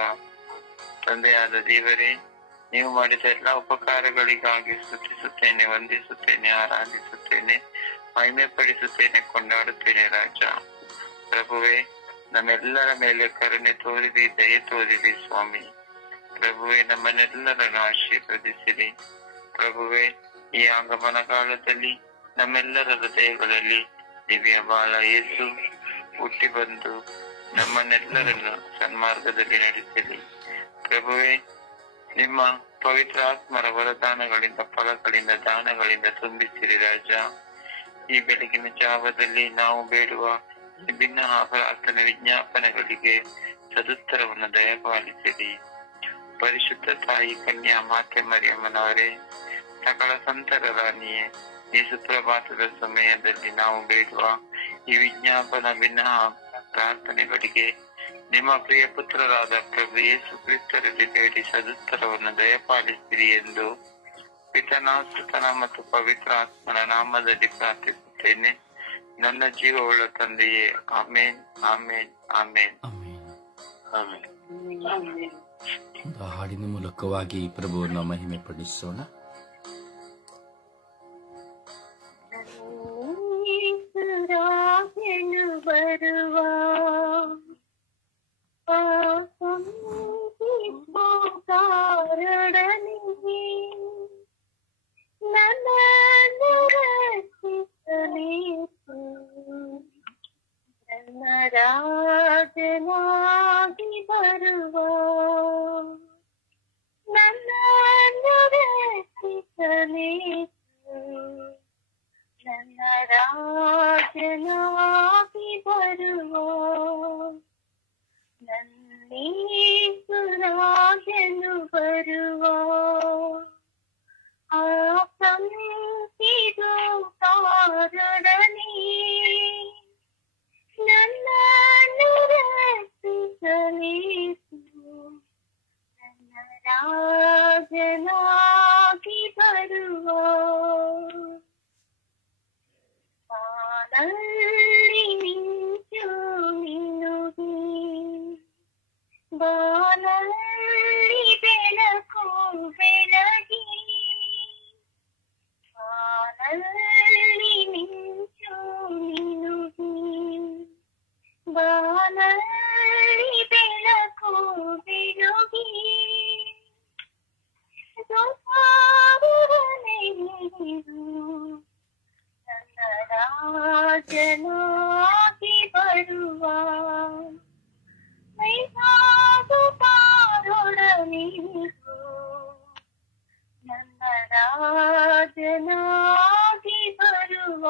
ತಂದೆಯಾದ ದೇವರೇ, ನೀವು ಮಾಡಿದ ಎಲ್ಲಾ ಉಪಕಾರಗಳಿಗಾಗಿ ಸ್ತುತಿಸುತ್ತೇನೆ, ವಂದಿಸುತ್ತೇನೆ, ಆರಾಧಿಸುತ್ತೇನೆ, ಮಹಿಮೆ ಪಡಿಸುತ್ತೇನೆ, ಕೊಂಡಾಡುತ್ತೇನೆ ರಾಜ. ಪ್ರಭುವೇ, ನಮ್ಮೆಲ್ಲರ ಮೇಲೆ ಕರುಣೆ ತೋರಿದಿ, ದಯೆ ತೋರಿದಿ ಸ್ವಾಮಿ. ಪ್ರಭುವೇ, ನಮ್ಮನ್ನೆಲ್ಲರನ್ನು ಆಶೀರ್ವದಿಸಿರಿ. ಪ್ರಭುವೇ, ಈ ಆಗಮನ ಕಾಲದಲ್ಲಿ ನಮ್ಮೆಲ್ಲರ ಹೃದಯಗಳಲ್ಲಿ ದಿವ್ಯ ಬಾಲ ಯೇಸು ಹುಟ್ಟಿ ಬಂದು ನಮ್ಮನ್ನೆಲ್ಲರನ್ನು ಸನ್ಮಾರ್ಗದಲ್ಲಿ ನಡೆಸಿರಿ. ಪ್ರಭುವೇ, ನಿಮ್ಮ ಪವಿತ್ರ ಆತ್ಮರ ವರದಾನಗಳಿಂದ, ಫಲಗಳಿಂದ, ದಾನಗಳಿಂದ ತುಂಬಿಸಿರಿ ರಾಜ. ಈ ಬೆಳಗಿನ ಜಾವದಲ್ಲಿ ನಾವು ಬೇಡುವ ವಿಭಿನ್ನ ಪ್ರಾರ್ಥನೆ ವಿಜ್ಞಾಪನೆಗಳಿಗೆ ಸದುತ್ತರವನ್ನು ದಯಪಾಲಿಸಿರಿ. ಪರಿಶುದ್ಧ ತಾಯಿ ಕನ್ಯಾ ಮಾತೆ ಮರಿಯಮ್ಮನವರೇ, ಸಕಲ ಸಂತರ ರಾಣಿಯೇ, ಈ ಸುಪ್ರಭಾತದ ಸಮಯದಲ್ಲಿ ನಾವು ಬೇಡುವ ಈ ವಿಜ್ಞಾಪನ ಭಿನ್ನ ಪ್ರಾರ್ಥನೆಗಳಿಗೆ ನಿಮ್ಮ ಪ್ರಿಯ ಪುತ್ರರಾದ ಪ್ರಭು ಯೇಸು ಕ್ರಿಸ್ತರಲ್ಲಿ ಬೇಡಿ ಸದುತ್ತರವನ್ನು ದಯಪಾಲಿಸಿರಿ ಎಂದು ಪಿತನ, ಸುತನ ಮತ್ತು ಪವಿತ್ರ ಆತ್ಮನ ನಾಮದಲ್ಲಿ ಪ್ರಾರ್ಥಿಸುತ್ತೇನೆ, ನನ್ನ ಜೀವವುಳ್ಳ ತಂದೆಯೇ. ಆಮೇನ್, ಆಮೇನ್, ಆಮೇನ್, ಆಮೇನ್. ಹಾಡಿನ ಮೂಲಕವಾಗಿ ಪ್ರಭುವನ್ನು ಮಹಿಮೆ ಪಡಿಸೋಣ. ಬರುವ ಕಾರಣನಿ ನನ್ನನ್ನು ರಕ್ಷಿಸಬೇಕು, ನನ್ನ ರಾಜನಾಗಿ ಬರುವ ನನ್ನನ್ನು ರಕ್ಷಿಸಬೇಕು, ನನ್ನ ರಾಜನಾಗಿ ಬರುವ ನನ್ನೀಸು ರಾಜನು ಬರುವ ಆ ಸಂತಿದು ಕಾರಣನೇ ನನ್ನನ್ನು ರಕ್ಷಿಸಬೇಕು, ನನ್ನ ರಾಜನಾಗಿ ಬರುವ ಬಾನಲ್ಲಿ ಮಿಂಚು ಮಿನುಗಿ, ಬಾನಲ್ಲಿ ಬೆಳಕು ಬೆಳಗಿ, ಬಾನಲ್ಲಿ ಮಿಂಚು ಮಿನುಗಿ, ಬಾನಲ್ಲಿ ಬೆಳಕು ಬೆಳಗಿ, ನನ್ನ ರಾಜನಾಗಿ ಬರುವ ಪಾರೊಡನಿರು, ನನ್ನ ರಾಜನಾಗಿ ಬರುವ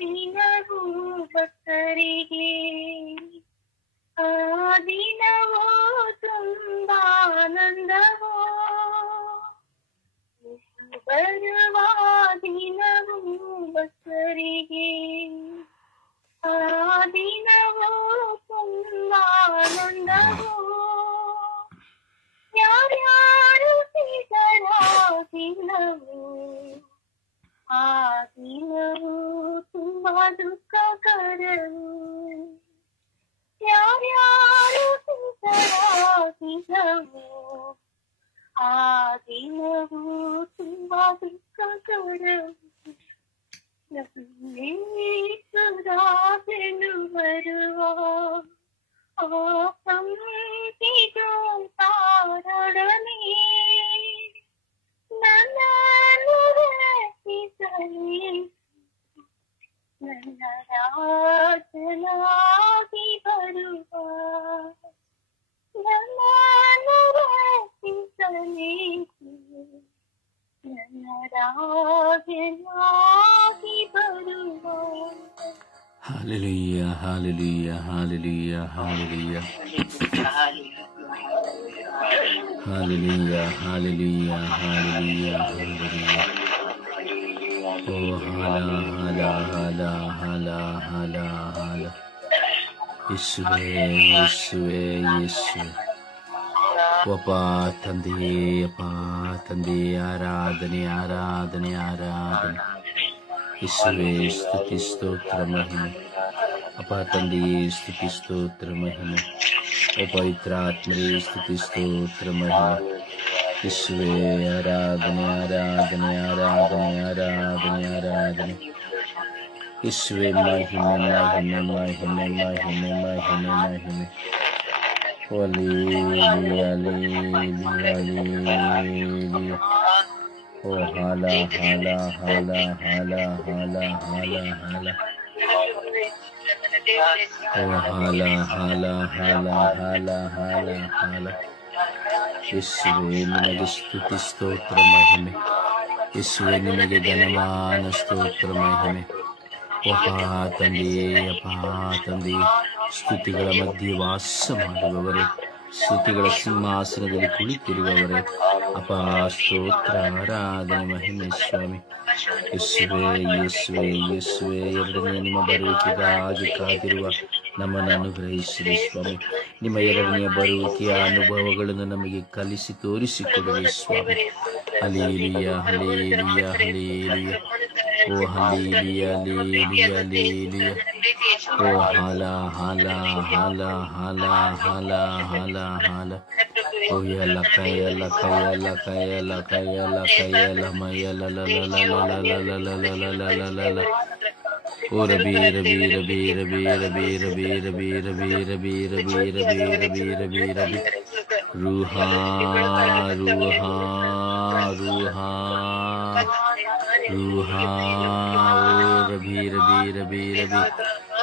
ದಿನವೂ ಭಕ್ತರಿಗೆ ಆ ದಿನವೂ ತುಂಬಾ ಆನಂದವೋ, ಬರುವ ದಿನವೂ ಭಕ್ತರಿಗೆ ಆ ದಿನವೂ ತುಂಬಾ ಆನಂದವೋ, ಯಾರ್ಯಾರು ಸಿಗರ ದಿನವೂ ಆ ದಿನವೂ ತುಂಬಾ ದುಃಖಕರವು, ಯಾರ್ಯಾರು ಸಿಗರ ದಿನವೂ ಆ ದಿನವೂ ತುಂಬಾ ದುಃಖಕರವು, ರಾಜನು ಬರುವ ಆ ಸಂತಿದು ರಾಜನಾಗಿ ಬರುವ hallelujah hallelujah hallelujah hallelujah hallelujah hallelujah hallelujah hallelujah. ಓ ಹಾಲ ಹಾಲ ಹಾಲ ಹಾಲ ಹಾಲ ಹಾಲ. ಯೇಸುವೇ ಯೇಸುವೇ ಯೇಸುವೆ. ಅಪ್ಪ ತಂದೆಯೇ, ಅಪ್ಪ ತಂದೆ, ಆರಾಧನೆ ಆರಾಧನೆ ಆರಾಧನೆ. ಯೇಸುವೇ ಸ್ತುತಿ ಸ್ತೋತ್ರ ಮಹಿಮೆ. ಅಪ್ಪ ತಂದೆಯೇ ಸ್ತುತಿ ಸ್ತೋತ್ರ ಮಹಿಮೆ. ಓ ಪವಿತ್ರಾತ್ಮರೇ ಸ್ತುತಿ ಸ್ತೋತ್ರ ಮಹಿಮೆ. ಯೇಸುವೇ ಆರಾಧನೆ ಆರಾಧನೆ ಆರಾಧನೆ ಆರಾಧನೆ ಆರಾಧನೆ. ಯೇಸುವೇ ಮಹಿಮೆ ಮಹಿಮೆ ಮಹಿಮೆ ಮಹಿಮೆ ಮಹಿಮೆ ಮಹಿಮೆ. Hallelujah, hallelujah, hallelujah. Oh, hala, hala, hala, hala, hala, hala, hala. Oh, hala, hala, hala, hala, hala, hala. ಯೇಸುವೇ ನಿನಗೆ ಸ್ತುತಿ ಸ್ತೋತ್ರ ಮಹಿಮೆ. ಯೇಸುವೇ ನಿನಗೆ ಘನಮಾನ ಸ್ತೋತ್ರ ಮಹಿಮೆ. ಅಪ್ಪ ತಂದೆಯೇ, ಅಪ್ಪ ತಂದೆಯೇ, ಸ್ತುತಿಗಳ ಮಧ್ಯೆ ವಾಸ ಮಾಡುವವರೇ, ಸ್ತುತಿಗಳ ಸಿಂಹಾಸನದಲ್ಲಿ ಕುಳಿತಿರುವವರೇ, ಅಪ ಸ್ತೋತ್ರ ಆರಾಧನೆ ಮಹಿಮೆ ಸ್ವಾಮಿ. ಯೇಸುವೇ ಯೇಸುವೇ ಯೇಸುವೇ, ಎರಡನೇ ನಿಮ್ಮ ಬರುವಿಕೆಗಾಗಿ ಕಾದಿರುವ ನಮ್ಮನ್ನು ಅನುಗ್ರಹಿಸಿದೆ ಸ್ವಾಮಿ. ನಿಮ್ಮ ಎರಡನೆಯ ಬರುವಿಕೆಯ ಅನುಭವಗಳನ್ನು ನಮಗೆ ಕಲಿಸಿ ತೋರಿಸಿಕೊಡಲಿ ಸ್ವಾಮಿ. Hallelujah hallelujah hallelujah. ಓ ಹಲ್ಲೆಲೂಯಾ ಹಲ್ಲೆಲೂಯಾ ಹಲ್ಲೆಲೂಯಾ. ಓ ಹಾಲ ಹಾಲ ಹಾಲ ಹಾಲ ಹಾಲ ಹಾಲ ಹಾಲ. ಓ ಯಲ್ಲ ಕೈಯಲ್ಲ ಕೈಯಲ್ಲ ಕೈಯಲ್ಲ ಕೈಯಲ್ಲ ಕೈಯಲ್ಲ ಮೈಯಲ್ಲ ಲಲ. ಓ ರಬಿ ರಬಿ ರಬಿ ರಬಿ ರಬಿ ರಬಿ ರಬಿ ರಬಿ ರಬಿ ರಬಿ ರಬಿ ರಬಿ ರಬಿ ರಬಿ. ರೂಹಾ ರೂಹಾ ರೂಹಾ ರೂಹಾ. ಓ ರಬಿ ರಬಿ ರಬಿ ರಬಿ.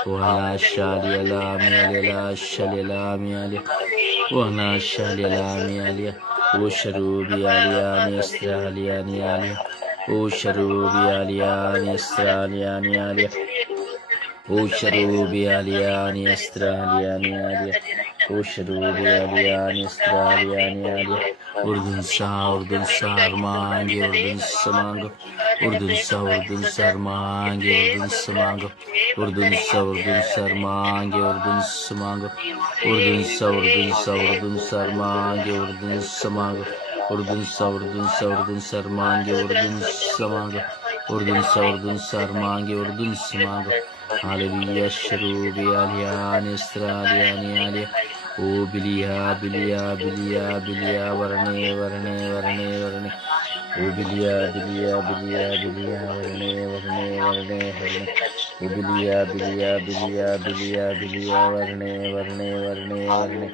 وهنا الشالي الامي عليا الشالي الامي عليا وهنا الشالي الامي عليا وشروبي عليا استرالياني عليا وشروبي عليا استرالياني عليا وشروبي عليا استرالياني عليا وشروبي عليا استرالياني عليا. اردن سا مانگے اردن سا مانگو اردن سا مانگے اردن سا مانگو اردن سا مانگے اردن سا مانگو اردن سا مانگے اردن سا مانگو اردن سا مانگے اردن سا مانگو اردن سا مانگے اردن سا مانگو. Hallelujah, Sharubi Aliyan Estraliani Alia. O Bilia Bilia Bilia Bilia Varane Varane Varane Varane. O Bilia Bilia Bilia Bilia Varane Varane Varane Varane. O Bilia Bilia Bilia Bilia Bilia Varane Varane Varane Varane.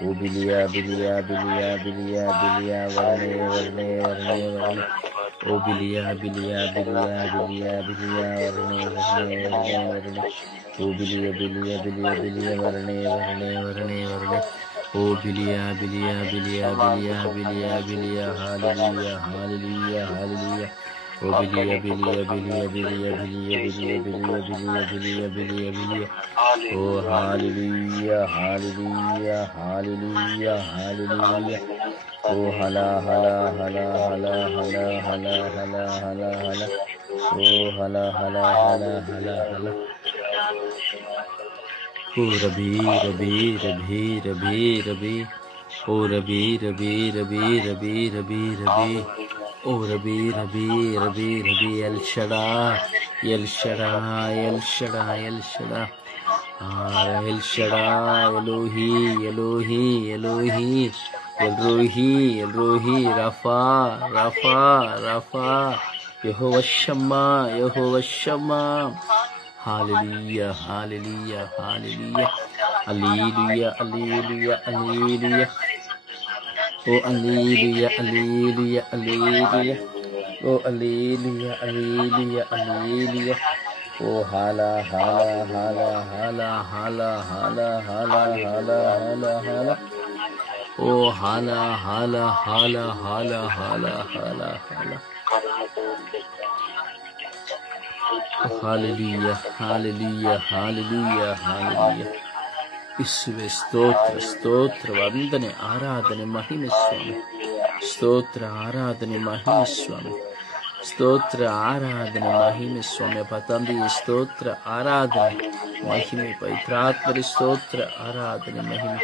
O Bilia Bilia Bilia Bilia Bilia Varane Varane Varane Varane. O Bilia Bilia Bilia Bilia Bilia Varane Varane Varane Varane. O Bilia Bilia Bilia Bilia Varane Varane Varane Varane. O Bilia Bilia Bilia Bilia Bilia Bilia. Hallelujah Hallelujah Hallelujah. O Bilia Bilia Bilia Bilia Bilia Bilia Bilia Bilia Bilia Bilia. O Hallelujah Hallelujah Hallelujah Hallelujah. O hala hala hala hala hala hala hala hala hala. O hala hala hala hala hala. O Rabi Rabi Rabi Rabi Rabi. O Rabi Rabi Rabi Rabi Rabi Rabi. O Rabi Rabi Rabi Rabi. El Shaddai El Shaddai El Shaddai El Shaddai. El Shaddai Elohi Elohi Elohi. El Rohi, Rafa, Yehovah Shammah. Hallelujah, hallelujah, hallelujah, hallelujah, hallelujah, hallelujah. Oh, hallelujah, hallelujah, hallelujah. Oh, hallelujah, hallelujah, hallelujah. Oh, hala, hala, hala, hala, hala, hala, hala, hala, hala, hala. Oh, hala, hala, hala, hala, hala, hala, hala. Hallelujah, hallelujah, hallelujah, hallelujah. ಯೇಸುವೆ ಸ್ತೋತ್ರ, ಸ್ತೋತ್ರ, ವಂದನೆ, ಆರಾಧನೆ, ಮಹಿಮೆ ಸ್ವಾಮಿ. ಸ್ತೋತ್ರ, ಆರಾಧನೆ, ಮಹಿಮೆ ಸ್ವಾಮಿ. ಸ್ತೋತ್ರ, ಆರಾಧನೆ, ಮಹಿಮೆ ಸ್ವಾಮಿ. ಅಪ್ಪ ತಂದೆಯೇ ಸ್ತೋತ್ರ, ಆರಾಧನೆ, ಮಹಿಮೆ. ಪವಿತ್ರಾತ್ಮರೇ ಸ್ತೋತ್ರ, ಆರಾಧನೆ, ಮಹಿಮೆ.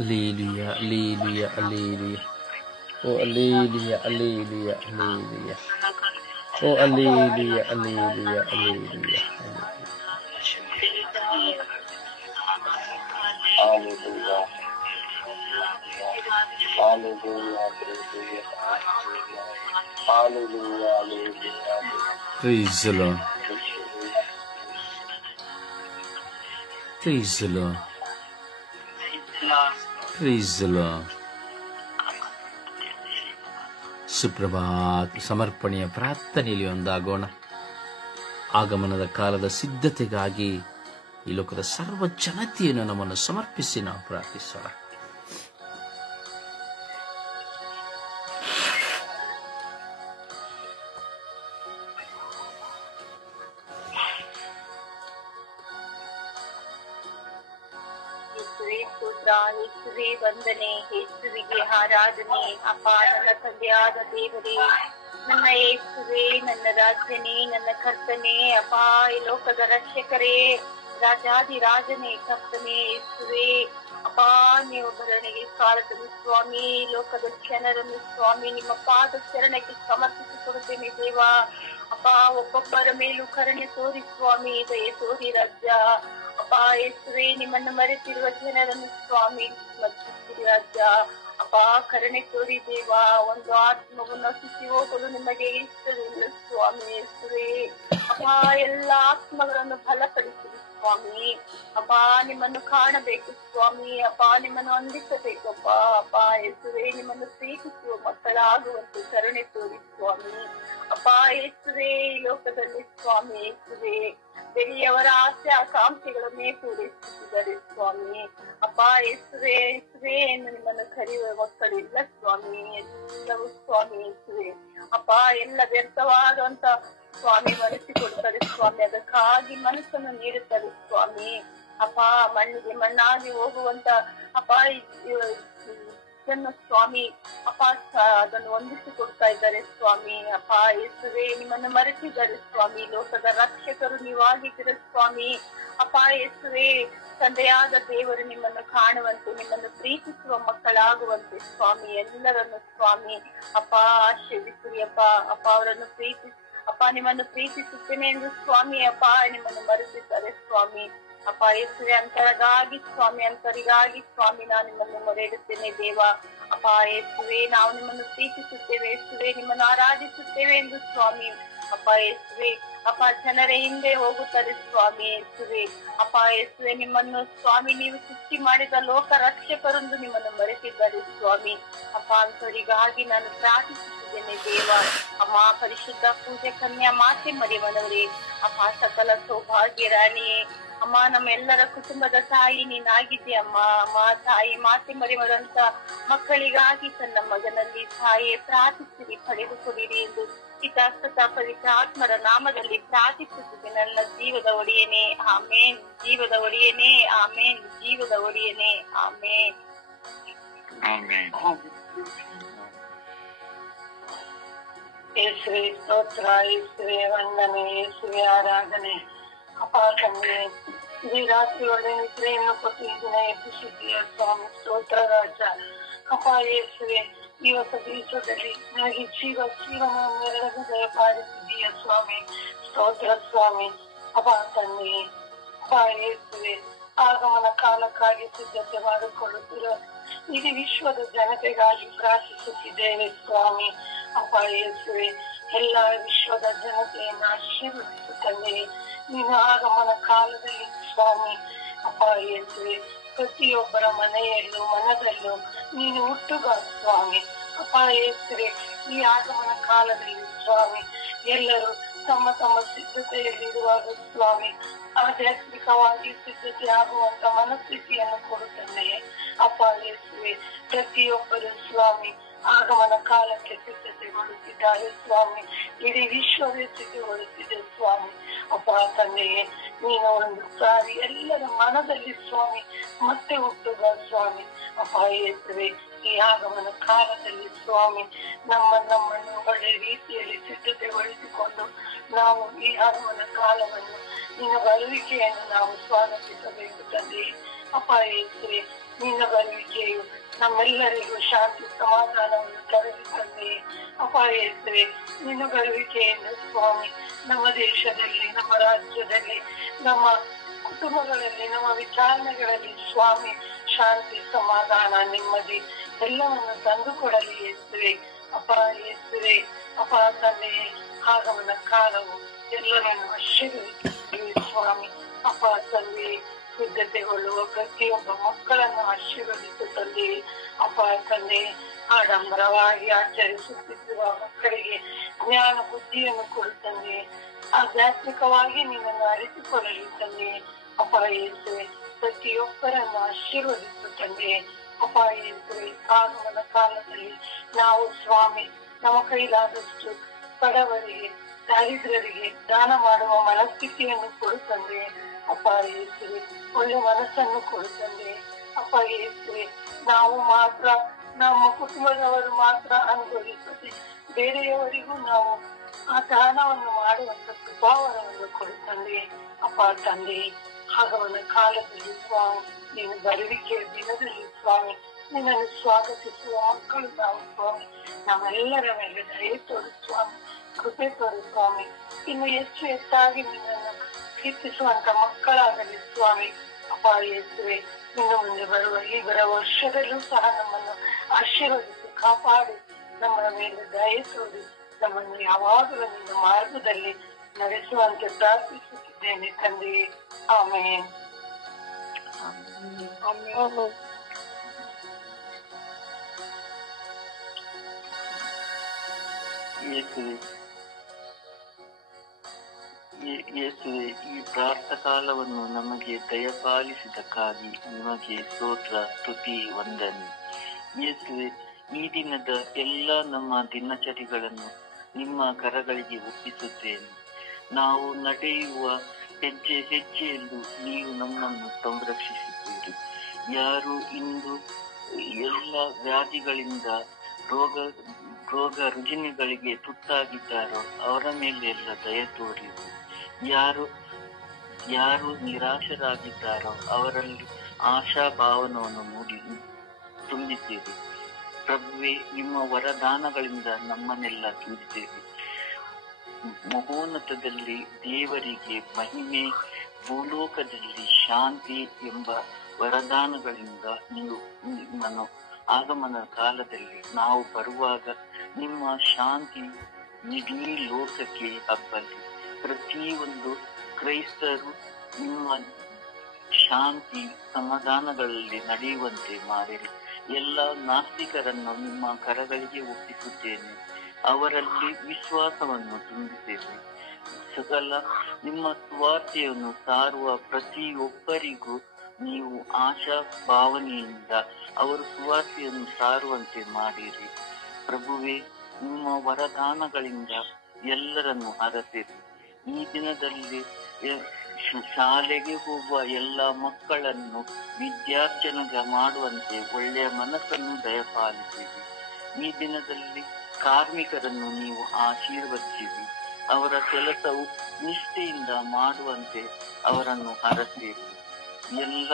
ಅಲ್ಲೇಲೂಯ, ಅಲ್ಲೇಲೂಯ, ಅಲ್ಲೇಲೂಯ. ಓ ಅಲ್ಲೇಲೂಯ, ಅಲ್ಲೇಲೂಯ, ಅಲ್ಲೇಲೂಯ. ಓ ಅಲ್ಲೇಲೂಯ, ಅಲ್ಲೇಲೂಯ, ಅಲ್ಲೇಲೂಯ. Praise the Lord. Praise the Lord. Praise the Lord. ಸುಪ್ರಭಾತ್. ಸಮರ್ಪಣೆಯ ಪ್ರಾರ್ಥನೆಯಲ್ಲಿ ಒಂದಾಗೋಣ. ಆಗಮನದ ಕಾಲದ ಸಿದ್ಧತೆಗಾಗಿ ಈ ಲೋಕದ ಸರ್ವ ಜನತೆಯನ್ನು ನಮ್ಮನ್ನು ಸಮರ್ಪಿಸಿ ನಾವು ಪ್ರಾರ್ಥಿಸೋಣ. ಯೇಸುವೆ ವಂದನೆ, ಯೇಸುವಿಗೆ ಆರಾಧನೆ. ಅಪ್ಪ ನನ್ನ ತಂದೆಯಾದ ದೇವರೇ, ನನ್ನ ಯೇಸುವೆ, ನನ್ನ ರಾಜನೇ, ನನ್ನ ಕರ್ತನೇ, ಅಪ್ಪ ಈ ಲೋಕದ ರಕ್ಷಕರೇ, ರಾಜಾದಿರಾಜನೇ, ಕರ್ತನೇ, ಯೇಸುವೆ ಅಪ್ಪ ನೀವು ಭರಣಿಗೆ ಕಾಲದಲ್ಲಿ ಸ್ವಾಮಿ ಲೋಕದ ಜನರನ್ನು ಸ್ವಾಮಿ ನಿಮ್ಮ ಪಾದ ಚರಣಕ್ಕೆ ಸಮರ್ಪಿಸಿಕೊಡುತ್ತೇನೆ ದೇವ. ಅಪ್ಪ ಒಬ್ಬೊಬ್ಬರ ಮೇಲೂ ಕರುಣೆ ತೋರಿ ಸ್ವಾಮಿ, ದಯೆ ತೋರಿ ರಾಜ್ಯ. ಅಪ್ಪ ಯೇಸುವೆ ನಿಮ್ಮನ್ನು ಮರೆತಿರುವ ಜನರನ್ನು ಸ್ವಾಮಿ ಸ್ಮರಿಸಿರಿ ರಾಜ್ಯ. ಅಪ್ಪ ಕರುಣೆ ತೋರಿ ದೇವ. ಒಂದು ಆತ್ಮವನ್ನು ಸುತ್ತಿ ಹೋಗಲು ನಿಮಗೆ ಇಷ್ಟವಿಲ್ಲ ಸ್ವಾಮಿ ಯೇಸುವೆ. ಅಪ್ಪ ಎಲ್ಲ ಆತ್ಮಗಳನ್ನು ಬಲಪಡಿಸಿರಿ ಸ್ವಾಮಿ. ಅಪ್ಪ ನಿಮ್ಮನ್ನು ಕಾಣಬೇಕು ಸ್ವಾಮಿ. ಅಪ್ಪ ನಿಮ್ಮನ್ನು ಹೊಂದಿಸಬೇಕು ಅಪ್ಪ. ಅಪ್ಪ ಯೇಸುವೆ ನಿಮ್ಮನ್ನು ಪ್ರೀತಿಸುವ ಮಕ್ಕಳಾಗುವಂತೆ ಕರುಣೆ ತೋರಿ ಸ್ವಾಮಿ. ಅಪ್ಪ ಯೇಸುವೆ ಈ ಲೋಕದಲ್ಲಿ ಸ್ವಾಮಿ ಯೇಸುವೆ ಬೆಳೆಯವರ ಆಸೆ ಆಕಾಂಕ್ಷೆಗಳನ್ನೇ ಪೂರೈಸುತ್ತಿದ್ದಾರೆ ಸ್ವಾಮಿ. ಅಪ್ಪ ಯೇಸುವೆ ಯೇಸುವೆ ಎಂದು ನಿಮ್ಮನ್ನು ಕರೆಯುವ ಮಕ್ಕಳಿಲ್ಲ ಸ್ವಾಮಿ. ಎಲ್ಲವೂ ಸ್ವಾಮಿ ಯೇಸುವೆ ಅಪ್ಪ ಎಲ್ಲ ವ್ಯರ್ಥವಾದಂತ ಸ್ವಾಮಿ ಮರೆಸಿಕೊಡ್ತಾರೆ ಸ್ವಾಮಿ. ಅದಕ್ಕಾಗಿ ಮನಸ್ಸನ್ನು ನೀಡುತ್ತಾರೆ ಸ್ವಾಮಿ. ಅಪ್ಪ ಮಣ್ಣಿಗೆ ಮಣ್ಣಾಗಿ ಹೋಗುವಂತ ಅಪ್ಪ ಇದನ್ನು ಸ್ವಾಮಿ ಅಪ್ಪ ಅದನ್ನು ಹೊಂದಿಸಿಕೊಡ್ತಾ ಇದ್ದಾರೆ ಸ್ವಾಮಿ. ಅಪ್ಪ ಯೇಸುವೆ ನಿಮ್ಮನ್ನು ಮರೆತಿದ್ದಾರೆ ಸ್ವಾಮಿ. ಲೋಕದ ರಕ್ಷಕರು ನೀವಾಗಿದ್ದೀರ ಸ್ವಾಮಿ. ಅಪ್ಪ ಯೇಸುವೆ ತಂದೆಯಾದ ದೇವರು ನಿಮ್ಮನ್ನು ಕಾಣುವಂತೆ ನಿಮ್ಮನ್ನು ಪ್ರೀತಿಸುವ ಮಕ್ಕಳಾಗುವಂತೆ ಸ್ವಾಮಿ ಎಲ್ಲರನ್ನು ಸ್ವಾಮಿ ಅಪ್ಪ ಆಶೀರ್ವದಿಸಿರಿ ಅಪ್ಪ. ಅಪ್ಪ ಅವರನ್ನು ಅಪ್ಪ ನಿಮ್ಮನ್ನು ಪ್ರೀತಿಸುತ್ತೇನೆ ಎಂದು ಸ್ವಾಮಿ ಅಪ್ಪ ನಿಮ್ಮನ್ನು ಮರೆತಿದ್ದಾರೆ ಸ್ವಾಮಿ. ಅಪ್ಪ ಯೇಸುವೆ ಅಂತರಿಗಾಗಿ ಸ್ವಾಮಿ ನಾನು ನಿಮ್ಮನ್ನು ಮೊರೆ ಇಡುತ್ತೇನೆ ದೇವ. ಅಪ್ಪ ಯೇಸುವೆ ನಾವು ನಿಮ್ಮನ್ನು ಪ್ರೀತಿಸುತ್ತೇವೆ ಯೇಸುವೆ ನಿಮ್ಮನ್ನು ಆರಾಧಿಸುತ್ತೇವೆ ಎಂದು ಸ್ವಾಮಿ. ಅಪ್ಪ ಯೇಸುವೆ ಅಪ್ಪ ಜನರ ಹಿಂದೆ ಹೋಗುತ್ತಾರೆ ಸ್ವಾಮಿ ಯೇಸುವೆ. ಅಪ್ಪ ಯೇಸುವೆ ನಿಮ್ಮನ್ನು ಸ್ವಾಮಿ ನೀವು ಸೃಷ್ಟಿ ಮಾಡಿದ ಲೋಕ ರಕ್ಷಕರೆಂದು ನಿಮ್ಮನ್ನು ಮರೆತಿದ್ದಾರೆ ಸ್ವಾಮಿ. ಅಪ್ಪ ಅಂತವರಿಗಾಗಿ ನಾನು ಪ್ರಾರ್ಥಿಸುತ್ತಿದ್ದೇನೆ ದೇವ. ಅಮ್ಮ ಪರಿಶುದ್ಧ ಪೂಜೆ ಕನ್ಯಾ ಮಾತೆ ಮರಿಯವನವರೇ, ಅಪ್ಪ ಸಕಲ ಸೌಭಾಗ್ಯ ರಾಣಿಯೇ, ಅಮ್ಮ ನಮ್ಮೆಲ್ಲರ ಕುಟುಂಬದ ತಾಯಿ ನೀನಾಗಿದ್ದೀಯಮ್ಮ. ಅಮ್ಮ ತಾಯಿ ಮಾತೆ ಮರಿಯವರಂತ ಮಕ್ಕಳಿಗಾಗಿ ತನ್ನ ಮಗನಲ್ಲಿ ತಾಯಿಯೇ ಪ್ರಾರ್ಥಿಸಿರಿ ಪಡೆದುಕೊಡಿರಿ ಎಂದು ಪಿತಾಸ್ತತ ಪವಿತ್ರ ಆತ್ಮರ ನಾಮದಲ್ಲಿ ಪ್ರಾರ್ಥಿಸುತ್ತಿದೆ ನನ್ನ ಜೀವದ ಒಡೆಯನೇ ಆಮೇನ್. ಜೀವದ ಒಡೆಯನೇ ಆಮೇನ್. ಜೀವದ ಒಡೆಯನೇ ಆಮೇನ್. ಯೇಸುವೆ ಸ್ತೋತ್ರ, ಯೇಸುವೆ ವಂದನೆ, ಯೇಸುವೆ ಆರಾಧನೆ. ಅಪ್ಪ ತಂದೆ ಈ ರಾತ್ರಿ ಒಳ್ಳೆ ನಿದ್ರೆಯನ್ನು ಕೊಟ್ಟು ಈ ದಿನ ಎಬ್ಬಿಸಿದ್ದೀಯ ಸ್ವಾಮಿ. ಸ್ತೋತ್ರ ರಾಜ. ಅಪ್ಪ ಯೇಸುವೆ ಈ ಹೊಸ ದಿವಸದಲ್ಲಿ ನನಗೆ ಜೀವನವನ್ನು ದಯಪಾಲಿಸಿದ್ದೀಯ ಸ್ವಾಮಿ. ಸ್ತೋತ್ರ ಸ್ವಾಮಿ. ಅಪ್ಪ ತಂದೆ ಅಪ್ಪ ಯೇಸುವೆ ಆಗಮನ ಕಾಲಕ್ಕಾಗಿ ಸಿದ್ಧತೆ ಮಾಡಿಕೊಳ್ಳುತ್ತಿರುವ ಇಡೀ ವಿಶ್ವದ ಜನತೆಗಾಗಿ ಪ್ರಾರ್ಥಿಸುತ್ತಿದ್ದೇವೆ ಸ್ವಾಮಿ. ಅಪ್ಪ ಯೇಸುವೆ ಎಲ್ಲ ವಿಶ್ವದ ಜನತೆಯನ್ನು ಆಶೀರ್ವದಿಸುತ್ತಂದೆ ನೀನು ಆಗಮನ ಕಾಲದಲ್ಲಿ ಸ್ವಾಮಿ. ಅಪ್ಪ ಯೇಸುವೆ ಪ್ರತಿಯೊಬ್ಬರ ಮನೆಯಲ್ಲೂ ಮನದಲ್ಲೂ ನೀನು ಹುಟ್ಟುಗ ಸ್ವಾಮಿ. ಅಪ್ಪ ಯೇಸುವೆ ಈ ಆಗಮನ ಕಾಲದಲ್ಲಿ ಸ್ವಾಮಿ ಎಲ್ಲರೂ ತಮ್ಮ ತಮ್ಮ ಸಿದ್ಧತೆಯಲ್ಲಿರುವಾಗ ಸ್ವಾಮಿ ಆಧ್ಯಾತ್ಮಿಕವಾಗಿ ಸಿದ್ಧತೆ ಆಗುವಂತ ಮನಸ್ಥಿತಿಯನ್ನು ಕೊಡುತ್ತಂದೆಯೇ. ಅಪ್ಪ ಯೇಸುವೆ ಪ್ರತಿಯೊಬ್ಬರು ಸ್ವಾಮಿ ಆಗಮನ ಕಾಲಕ್ಕೆ ಸಿದ್ಧತೆಗೊಳ್ಳುತ್ತಿದ್ದಾರೆ ಸ್ವಾಮಿ. ಇಡೀ ವಿಶ್ವವೇ ಸಿದ್ಧಗೊಳ್ಳುತ್ತಿದೆ ಸ್ವಾಮಿ. ಅಪ್ಪ ತಂದೆಯೇ, ನೀನು ಒಂದು ಸಾರಿ ಎಲ್ಲರ ಮನದಲ್ಲಿ ಸ್ವಾಮಿ ಮತ್ತೆ ಹುಟ್ಟುವ ಸ್ವಾಮಿ. ಅಪ್ಪ ಯೇಸುವೆ, ಈ ಆಗಮನ ಕಾಲದಲ್ಲಿ ಸ್ವಾಮಿ ನಮ್ಮನ್ನು ಒಳ್ಳೆ ರೀತಿಯಲ್ಲಿ ಸಿದ್ಧತೆಗೊಳಿಸಿಕೊಂಡು ನಾವು ಈ ಆಗಮನ ಕಾಲವನ್ನು ನಿನ್ನ ಬರುವಿಕೆಯನ್ನು ನಾವು ಸ್ವಾಗತಿಸಬೇಕು ತಂದೆಯೇ. ಅಪ್ಪ ಯೇಸುವೆ, ನಿನ್ನ ಬರುವಿಕೆಯು ನಮ್ಮೆಲ್ಲರಿಗೂ ಶಾಂತಿ ಸಮಾಧಾನವನ್ನು ತರಲಿ ತಂದೆಯೇ. ಅಪ್ಪ ಯೇಸುವೆ, ನಿನ್ನ ಬರುವಿಕೆಯಿಂದ ಸ್ವಾಮಿ ನಮ್ಮ ದೇಶದಲ್ಲಿ, ನಮ್ಮ ರಾಜ್ಯದಲ್ಲಿ, ನಮ್ಮ ಕುಟುಂಬಗಳಲ್ಲಿ, ನಮ್ಮ ವಿಚಾರಣೆಗಳಲ್ಲಿ ಸ್ವಾಮಿ ಶಾಂತಿ ಸಮಾಧಾನ ನೆಮ್ಮದಿ ಎಲ್ಲವನ್ನು ತಂದುಕೊಡಲಿ ಯೇಸುವೆ. ಅಪ್ಪ ಯೇಸುವೆ, ಅಪ್ಪ ತಂದೆಯೇ, ಆಗಮನ ಕಾಲವು ಎಲ್ಲರನ್ನು ಆಶೀರ್ವದಿಸುತ್ತೇವೆ ಸ್ವಾಮಿ. ಅಪ್ಪ ತಂದೆಯೇ, ಸಿದ್ಧತೆಗೊಳ್ಳುವ ಪ್ರತಿಯೊಬ್ಬ ಮಕ್ಕಳನ್ನು ಆಶೀರ್ವದಿಸು ತಂದೆಯೇ. ಅಪ್ಪ ತಂದೆಯೇ, ಆಡಂಬರವಾಗಿ ಆಚರಿಸುತ್ತಿರುವ ಮಕ್ಕಳಿಗೆ ಜ್ಞಾನ ಬುದ್ಧಿಯನ್ನು ಕೊಡು ತಂದೆಯೇ. ಆಧ್ಯಾತ್ಮಿಕವಾಗಿ ನಿನ್ನನ್ನು ಅರಿತುಕೊಳ್ಳಲಿ ತಂದೆಯೇ. ಅಪ್ಪ ಯೇಸುವೆ, ಪ್ರತಿಯೊಬ್ಬರನ್ನು ಆಶೀರ್ವದಿಸು ತಂದೆಯೇ. ಅಪ್ಪ ಯೇಸುವೆ, ಆಗಮನ ಕಾಲದಲ್ಲಿ ನಾವು ಸ್ವಾಮಿ ನಮ್ಮ ಕೈಲಾದಷ್ಟು ಬಡವರಿಗೆ, ದಾರಿದ್ರ್ಯರಿಗೆ ದಾನ ಮಾಡುವ ಮನಸ್ಥಿತಿಯನ್ನು ಕೊಡು ತಂದೆಯೇ. ಅಪ್ಪ ಯೇಸುವೆ, ಒಳ್ಳೆ ಮನಸ್ಸನ್ನು ಕೊಡು ತಂದೆಯೇ. ಅಪ್ಪ ಯೇಸುವೆ, ನಾವು ಮಾತ್ರ, ನಮ್ಮ ಕುಟುಂಬದವರು ಮಾತ್ರ ಅನುಭವಿಸದೆ ಬೇರೆಯವರಿಗೂ ನಾವು ಆ ದಾನವನ್ನು ಮಾಡುವಂತ ಸ್ವಭಾವವನ್ನು ಕೊಡು ತಂದೆಯೇ. ಅಪ್ಪ ತಂದೆಯೇ, ಆಗಮನ ಕಾಲದಲ್ಲಿ ಸ್ವಾಮಿ ನೀನು ಬರುವಿಕೆಯ ದಿನದಲ್ಲಿ ಸ್ವಾಮಿ ನಿನ್ನನ್ನು ಸ್ವಾಗತಿಸುವ ಮಕ್ಕಳು ನಾವು ಸ್ವಾಮಿ. ನಮ್ಮೆಲ್ಲರ ಮೇಲೆ ದಯೆ ತೋರು ಸ್ವಾಮಿ, ಕೃಪೆ ತೋರು ಸ್ವಾಮಿ. ಇನ್ನು ಹೆಚ್ಚು ಹೆಚ್ಚಾಗಿ ನಿನ್ನನ್ನು ಕೀರ್ತಿಸುವಂತ ಮಕ್ಕಳಾಗಲಿ ಸ್ವಾಮಿ. ಅಪ್ಪ ಯೇಸುವೆ, ಇನ್ನು ಮುಂದೆ ಬರುವ ಈ ವರ್ಷದಲ್ಲೂ ಸಹ ನಮ್ಮನ್ನು ಆಶೀರ್ವದಿಸಿ ಕಾಪಾಡಿ ನಮ್ಮ ಮೇಲೆ ದಯೆ ತೋರಿ ನಮ್ಮನ್ನು ಯಾವಾಗಲೂ ನಿನ್ನ ಮಾರ್ಗದಲ್ಲಿ ನಡೆಸುವಂತೆ ಪ್ರಾರ್ಥಿಸುತ್ತಿದ್ದೇನೆ ತಂದೆಯೇ. ಆಮೆನ್. ಯೇಸುವೆ, ಈ ಪ್ರಾರ್ಥ ಕಾಲವನ್ನು ನಮಗೆ ದಯಪಾಲಿಸಿದಕ್ಕಾಗಿ ನಿಮಗೆ ಸ್ತೋತ್ರ, ಸ್ತುತಿ, ವಂದನೆ. ಯೇಸುವೆ, ಈ ದಿನದ ಎಲ್ಲ ನಮ್ಮ ದಿನಚರಿಗಳನ್ನು ನಿಮ್ಮ ಕರಗಳಿಗೆ ಒಪ್ಪಿಸುತ್ತೇನೆ. ನಾವು ನಡೆಯುವ ಹೆಜ್ಜೆ ಹೆಜ್ಜೆಯಲ್ಲೂ ನೀವು ನಮ್ಮನ್ನು ಸಂರಕ್ಷಿಸಿದ್ದೀರಿ. ಯಾರು ಇಂದು ಎಲ್ಲ ವ್ಯಾಧಿಗಳಿಂದ ರೋಗ ರುಜಿನಗಳಿಗೆ ತುತ್ತಾಗಿದ್ದಾರೋ ಅವರ ಮೇಲೆ ಎಲ್ಲ ದಯ ತೋರಿರು. ಯಾರು ನಿರಾಶರಾಗಿದ್ದಾರೋ ಅವರಲ್ಲಿ ಆಶಾಭಾವನವನ್ನು ತುಂಬಿದ್ದೀರಿ. ಪ್ರಭುವೇ, ನಿಮ್ಮ ವರದಾನಗಳಿಂದ ನಮ್ಮನ್ನೆಲ್ಲ ತುಂಬಿದ್ದೇವೆ. ಮಹೋನ್ನತದಲ್ಲಿ ದೇವರಿಗೆ ಮಹಿಮೆ, ಭೂಲೋಕದಲ್ಲಿ ಶಾಂತಿ ಎಂಬ ವರದಾನಗಳಿಂದ ನೀವು ನಿಮ್ಮನ್ನು ಆಗಮನ ಕಾಲದಲ್ಲಿ ನಾವು ಬರುವಾಗ ನಿಮ್ಮ ಶಾಂತಿ ಇಡೀ ಲೋಕಕ್ಕೆ ಹಬ್ಬಲಿ. ಪ್ರತಿಯೊಂದು ಕ್ರೈಸ್ತರು ನಿಮ್ಮ ಶಾಂತಿ ಸಮಾಧಾನಗಳಲ್ಲಿ ನಡೆಯುವಂತೆ ಮಾಡಿರಿ. ಎಲ್ಲ ನಾಸ್ತಿಕರನ್ನು ನಿಮ್ಮ ಕರಗಳಿಗೆ ಒಪ್ಪಿಸುತ್ತೇನೆ. ಅವರಲ್ಲಿ ವಿಶ್ವಾಸವನ್ನು ತುಂಬಿದ್ದೇವೆ. ಸಕಲ ನಿಮ್ಮ ಸ್ವಾರ್ಥೆಯನ್ನು ಸಾರುವ ಪ್ರತಿಯೊಬ್ಬರಿಗೂ ನೀವು ಆಶಾ ಭಾವನೆಯಿಂದ ಅವರು ಸುವಾರ್ತೆಯನ್ನು ಸಾರುವಂತೆ ಮಾಡಿರಿ. ಪ್ರಭುವೇ, ನಿಮ್ಮ ವರದಾನಗಳಿಂದ ಎಲ್ಲರನ್ನು ಹರಸಿರಿ. ಈ ದಿನದಲ್ಲಿ ಶಾಲೆಗೆ ಹೋಗುವ ಎಲ್ಲ ಮಕ್ಕಳನ್ನು ವಿದ್ಯಾರ್ಜನ ಮಾಡುವಂತೆ ಒಳ್ಳೆಯ ಮನಸ್ಸನ್ನು ದಯಪಾಲಿಸಿರಿ. ಈ ದಿನದಲ್ಲಿ ಕಾರ್ಮಿಕರನ್ನು ನೀವು ಆಶೀರ್ವದಿಸಿರಿ. ಅವರ ಕೆಲಸವು ನಿಷ್ಠೆಯಿಂದ ಮಾಡುವಂತೆ ಅವರನ್ನು ಹರಸಿರಿ. ಎಲ್ಲ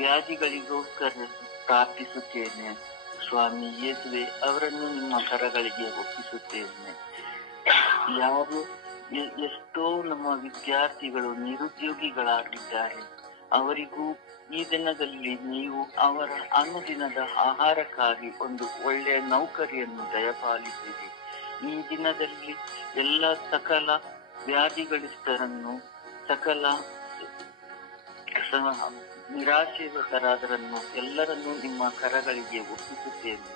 ವ್ಯಾಧಿಗಳಿಗೋಸ್ಕರ ಪ್ರಾರ್ಥಿಸುತ್ತೇನೆ ಸ್ವಾಮಿ. ಯೇಸುವೆ, ಅವರನ್ನು ನಿಮ್ಮ ಕರಗಳಿಗೆ ಒಪ್ಪಿಸುತ್ತೇನೆ. ಎಷ್ಟೋ ನಮ್ಮ ವಿದ್ಯಾರ್ಥಿಗಳು ನಿರುದ್ಯೋಗಿಗಳಾಗಿದ್ದಾರೆ. ಅವರಿಗೂ ಈ ದಿನದಲ್ಲಿ ನೀವು ಅವರ ಅನುದಿನದ ಆಹಾರಕ್ಕಾಗಿ ಒಂದು ಒಳ್ಳೆಯ ನೌಕರಿಯನ್ನು ದಯಪಾಲಿಸಿರಿ. ಈ ದಿನದಲ್ಲಿ ಎಲ್ಲ ಸಕಲ ವ್ಯಾಧಿಗಳಿಸ್ತರನ್ನು, ಸಕಲ ನಿರಾಶ್ರಿತರಾದರನ್ನು ಎಲ್ಲರನ್ನೂ ನಿಮ್ಮ ಕರಗಳಿಗೆ ಒಪ್ಪಿಸುತ್ತೇನೆ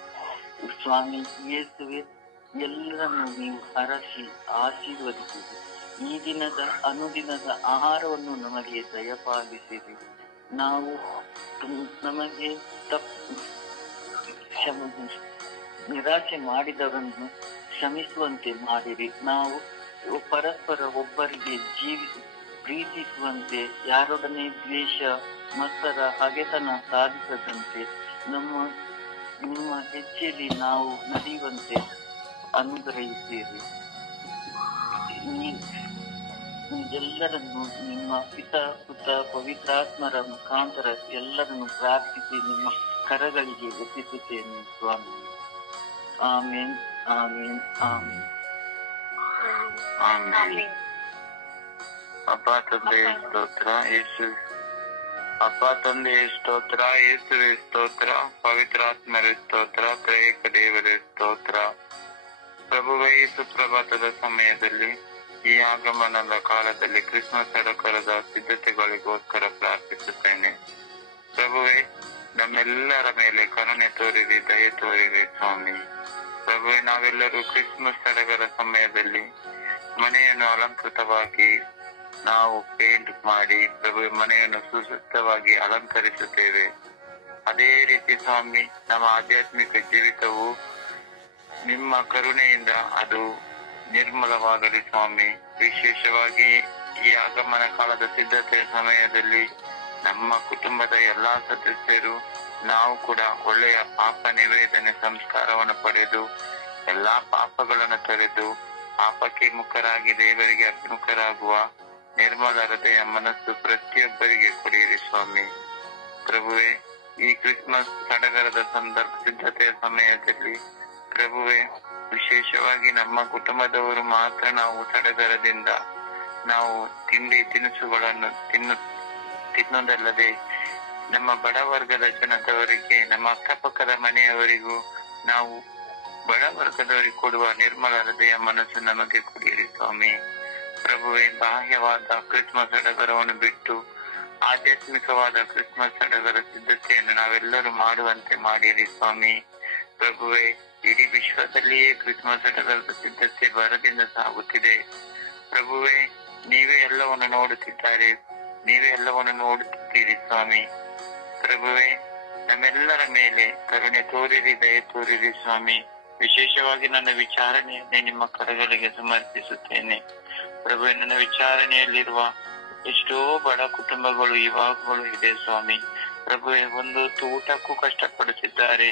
ಸ್ವಾಮಿ. ಯೇಸುವೆ, ಎಲ್ಲರನ್ನು ನೀವು ಹರಸಿ ಆಶೀರ್ವದಿಸಿರಿ. ಈ ದಿನದ ಅನುದಿನದ ಆಹಾರವನ್ನು ನಮಗೆ ದಯಪಾಲಿಸಿರಿ. ನಾವು ನಮಗೆ ನಿರಾಶೆ ಮಾಡಿದವರನ್ನು ಕ್ಷಮಿಸುವಂತೆ ಮಾಡಿರಿ. ನಾವು ಪರಸ್ಪರ ಒಬ್ಬರಿಗೆ ಪ್ರೀತಿಸುವಂತೆ, ಯಾರೊಡನೆ ದ್ವೇಷ ಮತ್ಸರ ಹಗೆತನ ಸಾಧಿಸದಂತೆ ನಿಮ್ಮ ಹೆಜ್ಜೆಯಲ್ಲಿ ನಾವು ನಡೆಯುವಂತೆ ಅನುಗ್ರಹಿಸಿರಿ. ಎಲ್ಲರನ್ನು ನಿಮ್ಮ ಪಿತಾ ಪುತ್ರ ಪವಿತ್ರಾತ್ಮರ ಮುಖಾಂತರ ಎಲ್ಲರನ್ನು ಪ್ರಾರ್ಥಿಸಿ ನಿಮ್ಮ ಕರಗಳಿಗೆ ಒಪ್ಪಿಸುತ್ತೇನೆ ಸ್ವಾಮಿ. ಆಮೇನ್, ಆಮೇನ್, ಆಮೇನ್. ಆಮೇನ್. ಅಪ್ಪ ತಂದೆ ಸ್ತೋತ್ರ, ಅಪ್ಪ ತಂದೆ ಸ್ತೋತ್ರ, ಯೇಸುವೆ ಸ್ತೋತ್ರ, ಪವಿತ್ರಾತ್ಮರ ಸ್ತೋತ್ರ, ತ್ರಯೇಕ ದೇವರ ಸ್ತೋತ್ರ. ಪ್ರಭುವೇ, ಸುಪ್ರಭಾತದ ಸಮಯದಲ್ಲಿ ಈ ಆಗಮನದ ಕಾಲದಲ್ಲಿ ಕ್ರಿಸ್ಮಸ್ ಸಡಗರದ ಸಿದ್ಧತೆಗಳಿಗೋಸ್ಕರ ಪ್ರಾರ್ಥಿಸುತ್ತೇನೆ. ಪ್ರಭುವೇ, ನಮ್ಮೆಲ್ಲರ ಮೇಲೆ ಕರುಣೆ ತೋರಿರಿ, ದಯೆ ತೋರಿರಿ ಸ್ವಾಮಿ. ಪ್ರಭುವೇ, ನಾವೆಲ್ಲರೂ ಕ್ರಿಸ್ಮಸ್ ಸಡಗರ ಸಮಯದಲ್ಲಿ ಮನೆಯನ್ನು ಅಲಂಕೃತವಾಗಿ ನಾವು ಪೇಂಟ್ ಮಾಡಿ ಪ್ರಭುವೇ ಮನೆಯನ್ನು ಸುಸಜ್ಜಿತವಾಗಿ ಅಲಂಕರಿಸುತ್ತೇವೆ. ಅದೇ ರೀತಿ ಸ್ವಾಮಿ, ನಮ್ಮ ಆಧ್ಯಾತ್ಮಿಕ ಜೀವಿತವು ನಿಮ್ಮ ಕರುಣೆಯಿಂದ ಅದು ನಿರ್ಮಲವಾಗಲಿ ಸ್ವಾಮಿ. ವಿಶೇಷವಾಗಿ ಈ ಆಗಮನ ಕಾಲದ ಸಿದ್ಧತೆಯ ಸಮಯದಲ್ಲಿ ನಮ್ಮ ಕುಟುಂಬದ ಎಲ್ಲಾ ಸದಸ್ಯರು ನಾವು ಕೂಡ ಒಳ್ಳೆಯ ಪಾಪ ನಿವೇದನೆ ಸಂಸ್ಕಾರವನ್ನು ಪಡೆದು ಎಲ್ಲಾ ಪಾಪಗಳನ್ನು ತೊರೆದು ಪಾಪಕ್ಕೆ ಮುಖರಾಗಿ ದೇವರಿಗೆ ಅಭಿಮುಖರಾಗುವ ನಿರ್ಮಲ ಹೃದಯ ಮನಸ್ಸು ಪ್ರತಿಯೊಬ್ಬರಿಗೆ ಕೊಡಿರಿ ಸ್ವಾಮಿ. ಪ್ರಭುವೇ, ಈ ಕ್ರಿಸ್ಮಸ್ ಸಡಗರದ ಸಿದ್ಧತೆಯ ಸಮಯದಲ್ಲಿ ಪ್ರಭುವೇ, ವಿಶೇಷವಾಗಿ ನಮ್ಮ ಕುಟುಂಬದವರು ಮಾತ್ರ ನಾವು ಸಡಗರದಿಂದ ನಾವು ತಿಂಡಿ ತಿನಿಸುಗಳನ್ನು ತಿನ್ನೋದಲ್ಲದೆ ನಮ್ಮ ಬಡವರ್ಗದ ಜನದವರಿಗೆ, ನಮ್ಮ ಅಕ್ಕಪಕ್ಕದ ಮನೆಯವರಿಗೂ ನಾವು ಬಡವರ್ಗದವರಿಗೆ ಕೊಡುವ ನಿರ್ಮಲ ಹೃದಯ ಮನಸ್ಸು ನಮಗೆ ಕೊಡಿರಿ ಸ್ವಾಮಿ. ಪ್ರಭುವೇ, ಬಾಹ್ಯವಾದ ಕ್ರಿಸ್ಮಸ್ ಸಡಗರವನ್ನು ಬಿಟ್ಟು ಆಧ್ಯಾತ್ಮಿಕವಾದ ಕ್ರಿಸ್ಮಸ್ ಸಡಗರ ಸಿದ್ಧತೆಯನ್ನು ನಾವೆಲ್ಲರೂ ಮಾಡುವಂತೆ ಮಾಡಿರಿ ಸ್ವಾಮಿ. ಪ್ರಭುವೇ, ಇಡೀ ವಿಶ್ವದಲ್ಲಿಯೇ ಕ್ರಿಸ್ಮಸ್ ಸಡಗರದ ಸಿದ್ಧತೆ ಭರದಿಂದ ಸಾಗುತ್ತಿದೆ. ಪ್ರಭುವೇ, ನೀವೇ ಎಲ್ಲವನ್ನು ನೋಡುತ್ತಿದ್ದಾರೆ, ನೀವೇ ಎಲ್ಲವನ್ನು ನೋಡುತ್ತಿದ್ದೀರಿ ಸ್ವಾಮಿ. ಪ್ರಭುವೇ, ನಮ್ಮೆಲ್ಲರ ಮೇಲೆ ಕರುಣೆ ತೋರಿರಿ, ದಯೆ ತೋರಿರಿ ಸ್ವಾಮಿ. ವಿಶೇಷವಾಗಿ ನನ್ನ ವಿಚಾರಣೆಯನ್ನೇ ನಿಮ್ಮ ಕರಗಳಿಗೆ ಸಮರ್ಪಿಸುತ್ತೇನೆ. ಪ್ರಭುವೇ, ನನ್ನ ವಿಚಾರಣೆಯಲ್ಲಿರುವ ಎಷ್ಟೋ ಬಡ ಕುಟುಂಬಗಳು ಇವಾಗಲೂ ಇದೆ ಸ್ವಾಮಿ. ಪ್ರಭುವೇ, ಒಂದು ಊಟಕ್ಕೂ ಕಷ್ಟಪಡುತ್ತಿದ್ದಾರೆ.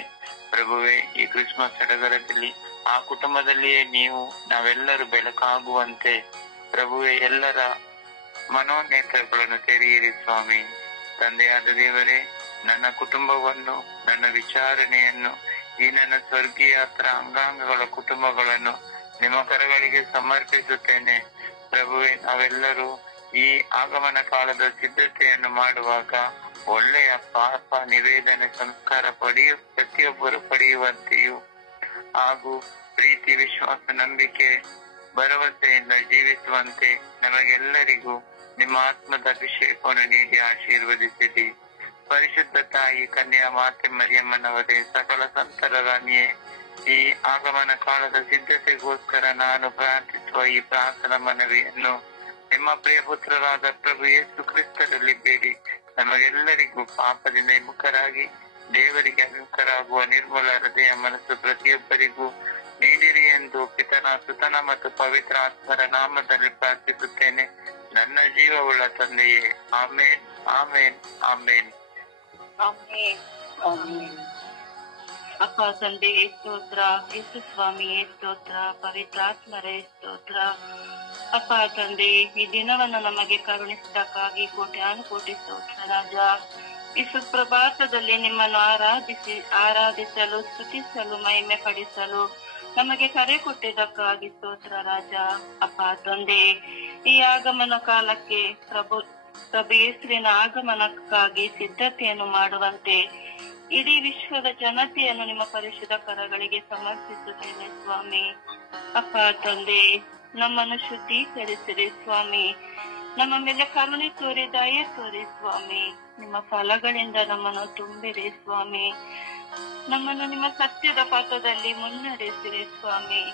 ಪ್ರಭುವೇ, ಈ ಕ್ರಿಸ್ಮಸ್ ಸಡಗರದಲ್ಲಿ ಆ ಕುಟುಂಬದಲ್ಲಿಯೇ ನೀವು ನಾವೆಲ್ಲರೂ ಬೆಳಕಾಗುವಂತೆ ಪ್ರಭುವೇ ಎಲ್ಲರ ಮನೋನೇತ್ರಗಳನ್ನು ತೆರೆಯಿರಿ ಸ್ವಾಮಿ. ತಂದೆಯಾದ ದೇವರೇ, ನನ್ನ ಕುಟುಂಬವನ್ನು, ನನ್ನ ವಿಚಾರಣೆಯನ್ನು, ಈ ನನ್ನ ಸ್ವರ್ಗೀಯ ಅಂಗಾಂಗಗಳ ಕುಟುಂಬಗಳನ್ನು ನಿಮ್ಮ ಕರಗಳಿಗೆ ಸಮರ್ಪಿಸುತ್ತೇನೆ. ಪ್ರಭುವೇ, ನಾವೆಲ್ಲರೂ ಈ ಆಗಮನ ಕಾಲದ ಸಿದ್ಧತೆಯನ್ನು ಮಾಡುವಾಗ ಒಳ್ಳೆಯ ಪಾಪ ನಿವೇದನೆ ಸಂಸ್ಕಾರ ಪ್ರತಿಯೊಬ್ಬರು ಪಡೆಯುವಂತೆಯೂ ಹಾಗೂ ಪ್ರೀತಿ, ವಿಶ್ವಾಸ, ನಂಬಿಕೆ, ಭರವಸೆಯಿಂದ ಜೀವಿಸುವಂತೆ ನಮಗೆಲ್ಲರಿಗೂ ನಿಮ್ಮ ಆತ್ಮದ ಅಭಿಷೇಕವನ್ನು ನೀಡಿ ಆಶೀರ್ವದಿಸಿರಿ. ಪರಿಶುದ್ಧ ತಾಯಿ ಕನ್ಯಾ ಮಾತೆ ಮರಿಯಮ್ಮನವರೇ, ಸಕಲ ಸಂತರ ರಾಣಿಯೇ, ಈ ಆಗಮನ ಕಾಲದ ಸಿದ್ಧತೆಗೋಸ್ಕರ ನಾನು ಪ್ರಾರ್ಥಿಸುವ ಈ ಪ್ರಾರ್ಥನಾ ಮನವಿಯನ್ನು ನಿಮ್ಮ ಪ್ರಿಯ ಪುತ್ರರಾದ ಪ್ರಭು ಯೇಸು ಕ್ರಿಸ್ತರಲ್ಲಿ ಬೇಡಿ ನಮಗೆಲ್ಲರಿಗೂ ಪಾಪದಿಂದ ವಿಮುಖರಾಗಿ ದೇವರಿಗೆ ಅಭಿಮುಖರಾಗುವ ನಿರ್ಮಲ ಹೃದಯ ಮನಸ್ಸು ಪ್ರತಿಯೊಬ್ಬರಿಗೂ ನೀಡಿರಿ ಎಂದು ಪಿತನ, ಸುತನ ಮತ್ತು ಪವಿತ್ರ ಆತ್ಮರ ನಾಮದಲ್ಲಿ ಪ್ರಾರ್ಥಿಸುತ್ತೇನೆ, ನನ್ನ ಜೀವವುಳ್ಳ ತಂದೆಯೇ. ಆಮೇನ್, ಆಮೇನ್, ಆಮೇನ್. ಅಪ್ಪ ತಂದೆಯೇ ಸ್ತೋತ್ರ, ಯೇಸು ಸ್ವಾಮಿಯೇ ಸ್ತೋತ್ರ, ಪವಿತ್ರಾತ್ಮರೇ ಸ್ತೋತ್ರ. ಅಪ್ಪ ತಂದೆ, ಈ ದಿನವನ್ನು ನಮಗೆ ಕರುಣಿಸಿದ್ದಕ್ಕಾಗಿ ಕೋಟ್ಯಾನುಕೋಟಿ ಸ್ತೋತ್ರ ರಾಜ. ಈ ಸುಪ್ರಭಾತದಲ್ಲಿ ನಿಮ್ಮನ್ನು ಆರಾಧಿಸಲು, ಸ್ತುತಿಸಲು, ಮಹಿಮೆ ಪಡಿಸಲು ನಮಗೆ ಕರೆ ಕೊಟ್ಟಿದ್ದಕ್ಕಾಗಿ ಸ್ತೋತ್ರ ರಾಜ. ಅಪ್ಪ ತಂದೆ, ಈ ಆಗಮನ ಕಾಲಕ್ಕೆ ಪ್ರಭು ಯೇಸುವಿನ ಆಗಮನಕ್ಕಾಗಿ ಸಿದ್ಧತೆಯನ್ನು ಮಾಡುವಂತೆ ಇಡೀ ವಿಶ್ವದ ಜನತೆಯನ್ನು ನಿಮ್ಮ ಪರಿಶುದ್ಧ ಕರಗಳಿಗೆ ಸಮರ್ಪಿಸುತ್ತೇನೆ ಸ್ವಾಮಿ. ಅಪ್ಪ ತಂದೆ, ನಮ್ಮನ್ನು ಶುದ್ಧೀಕರಿಸಿರಿ ಸ್ವಾಮಿ. ನಮ್ಮ ಮೇಲೆ ಕರುಣೆ ತೋರಿ, ದಯೆ ತೋರಿ ಸ್ವಾಮಿ. ನಿಮ್ಮ ಫಲಗಳಿಂದ ನಮ್ಮನ್ನು ತುಂಬಿರಿ ಸ್ವಾಮಿ. ನಮ್ಮನ್ನು ನಿಮ್ಮ ಸತ್ಯದ ಪಥದಲ್ಲಿ ಮುನ್ನಡೆಸಿರಿ ಸ್ವಾಮಿ.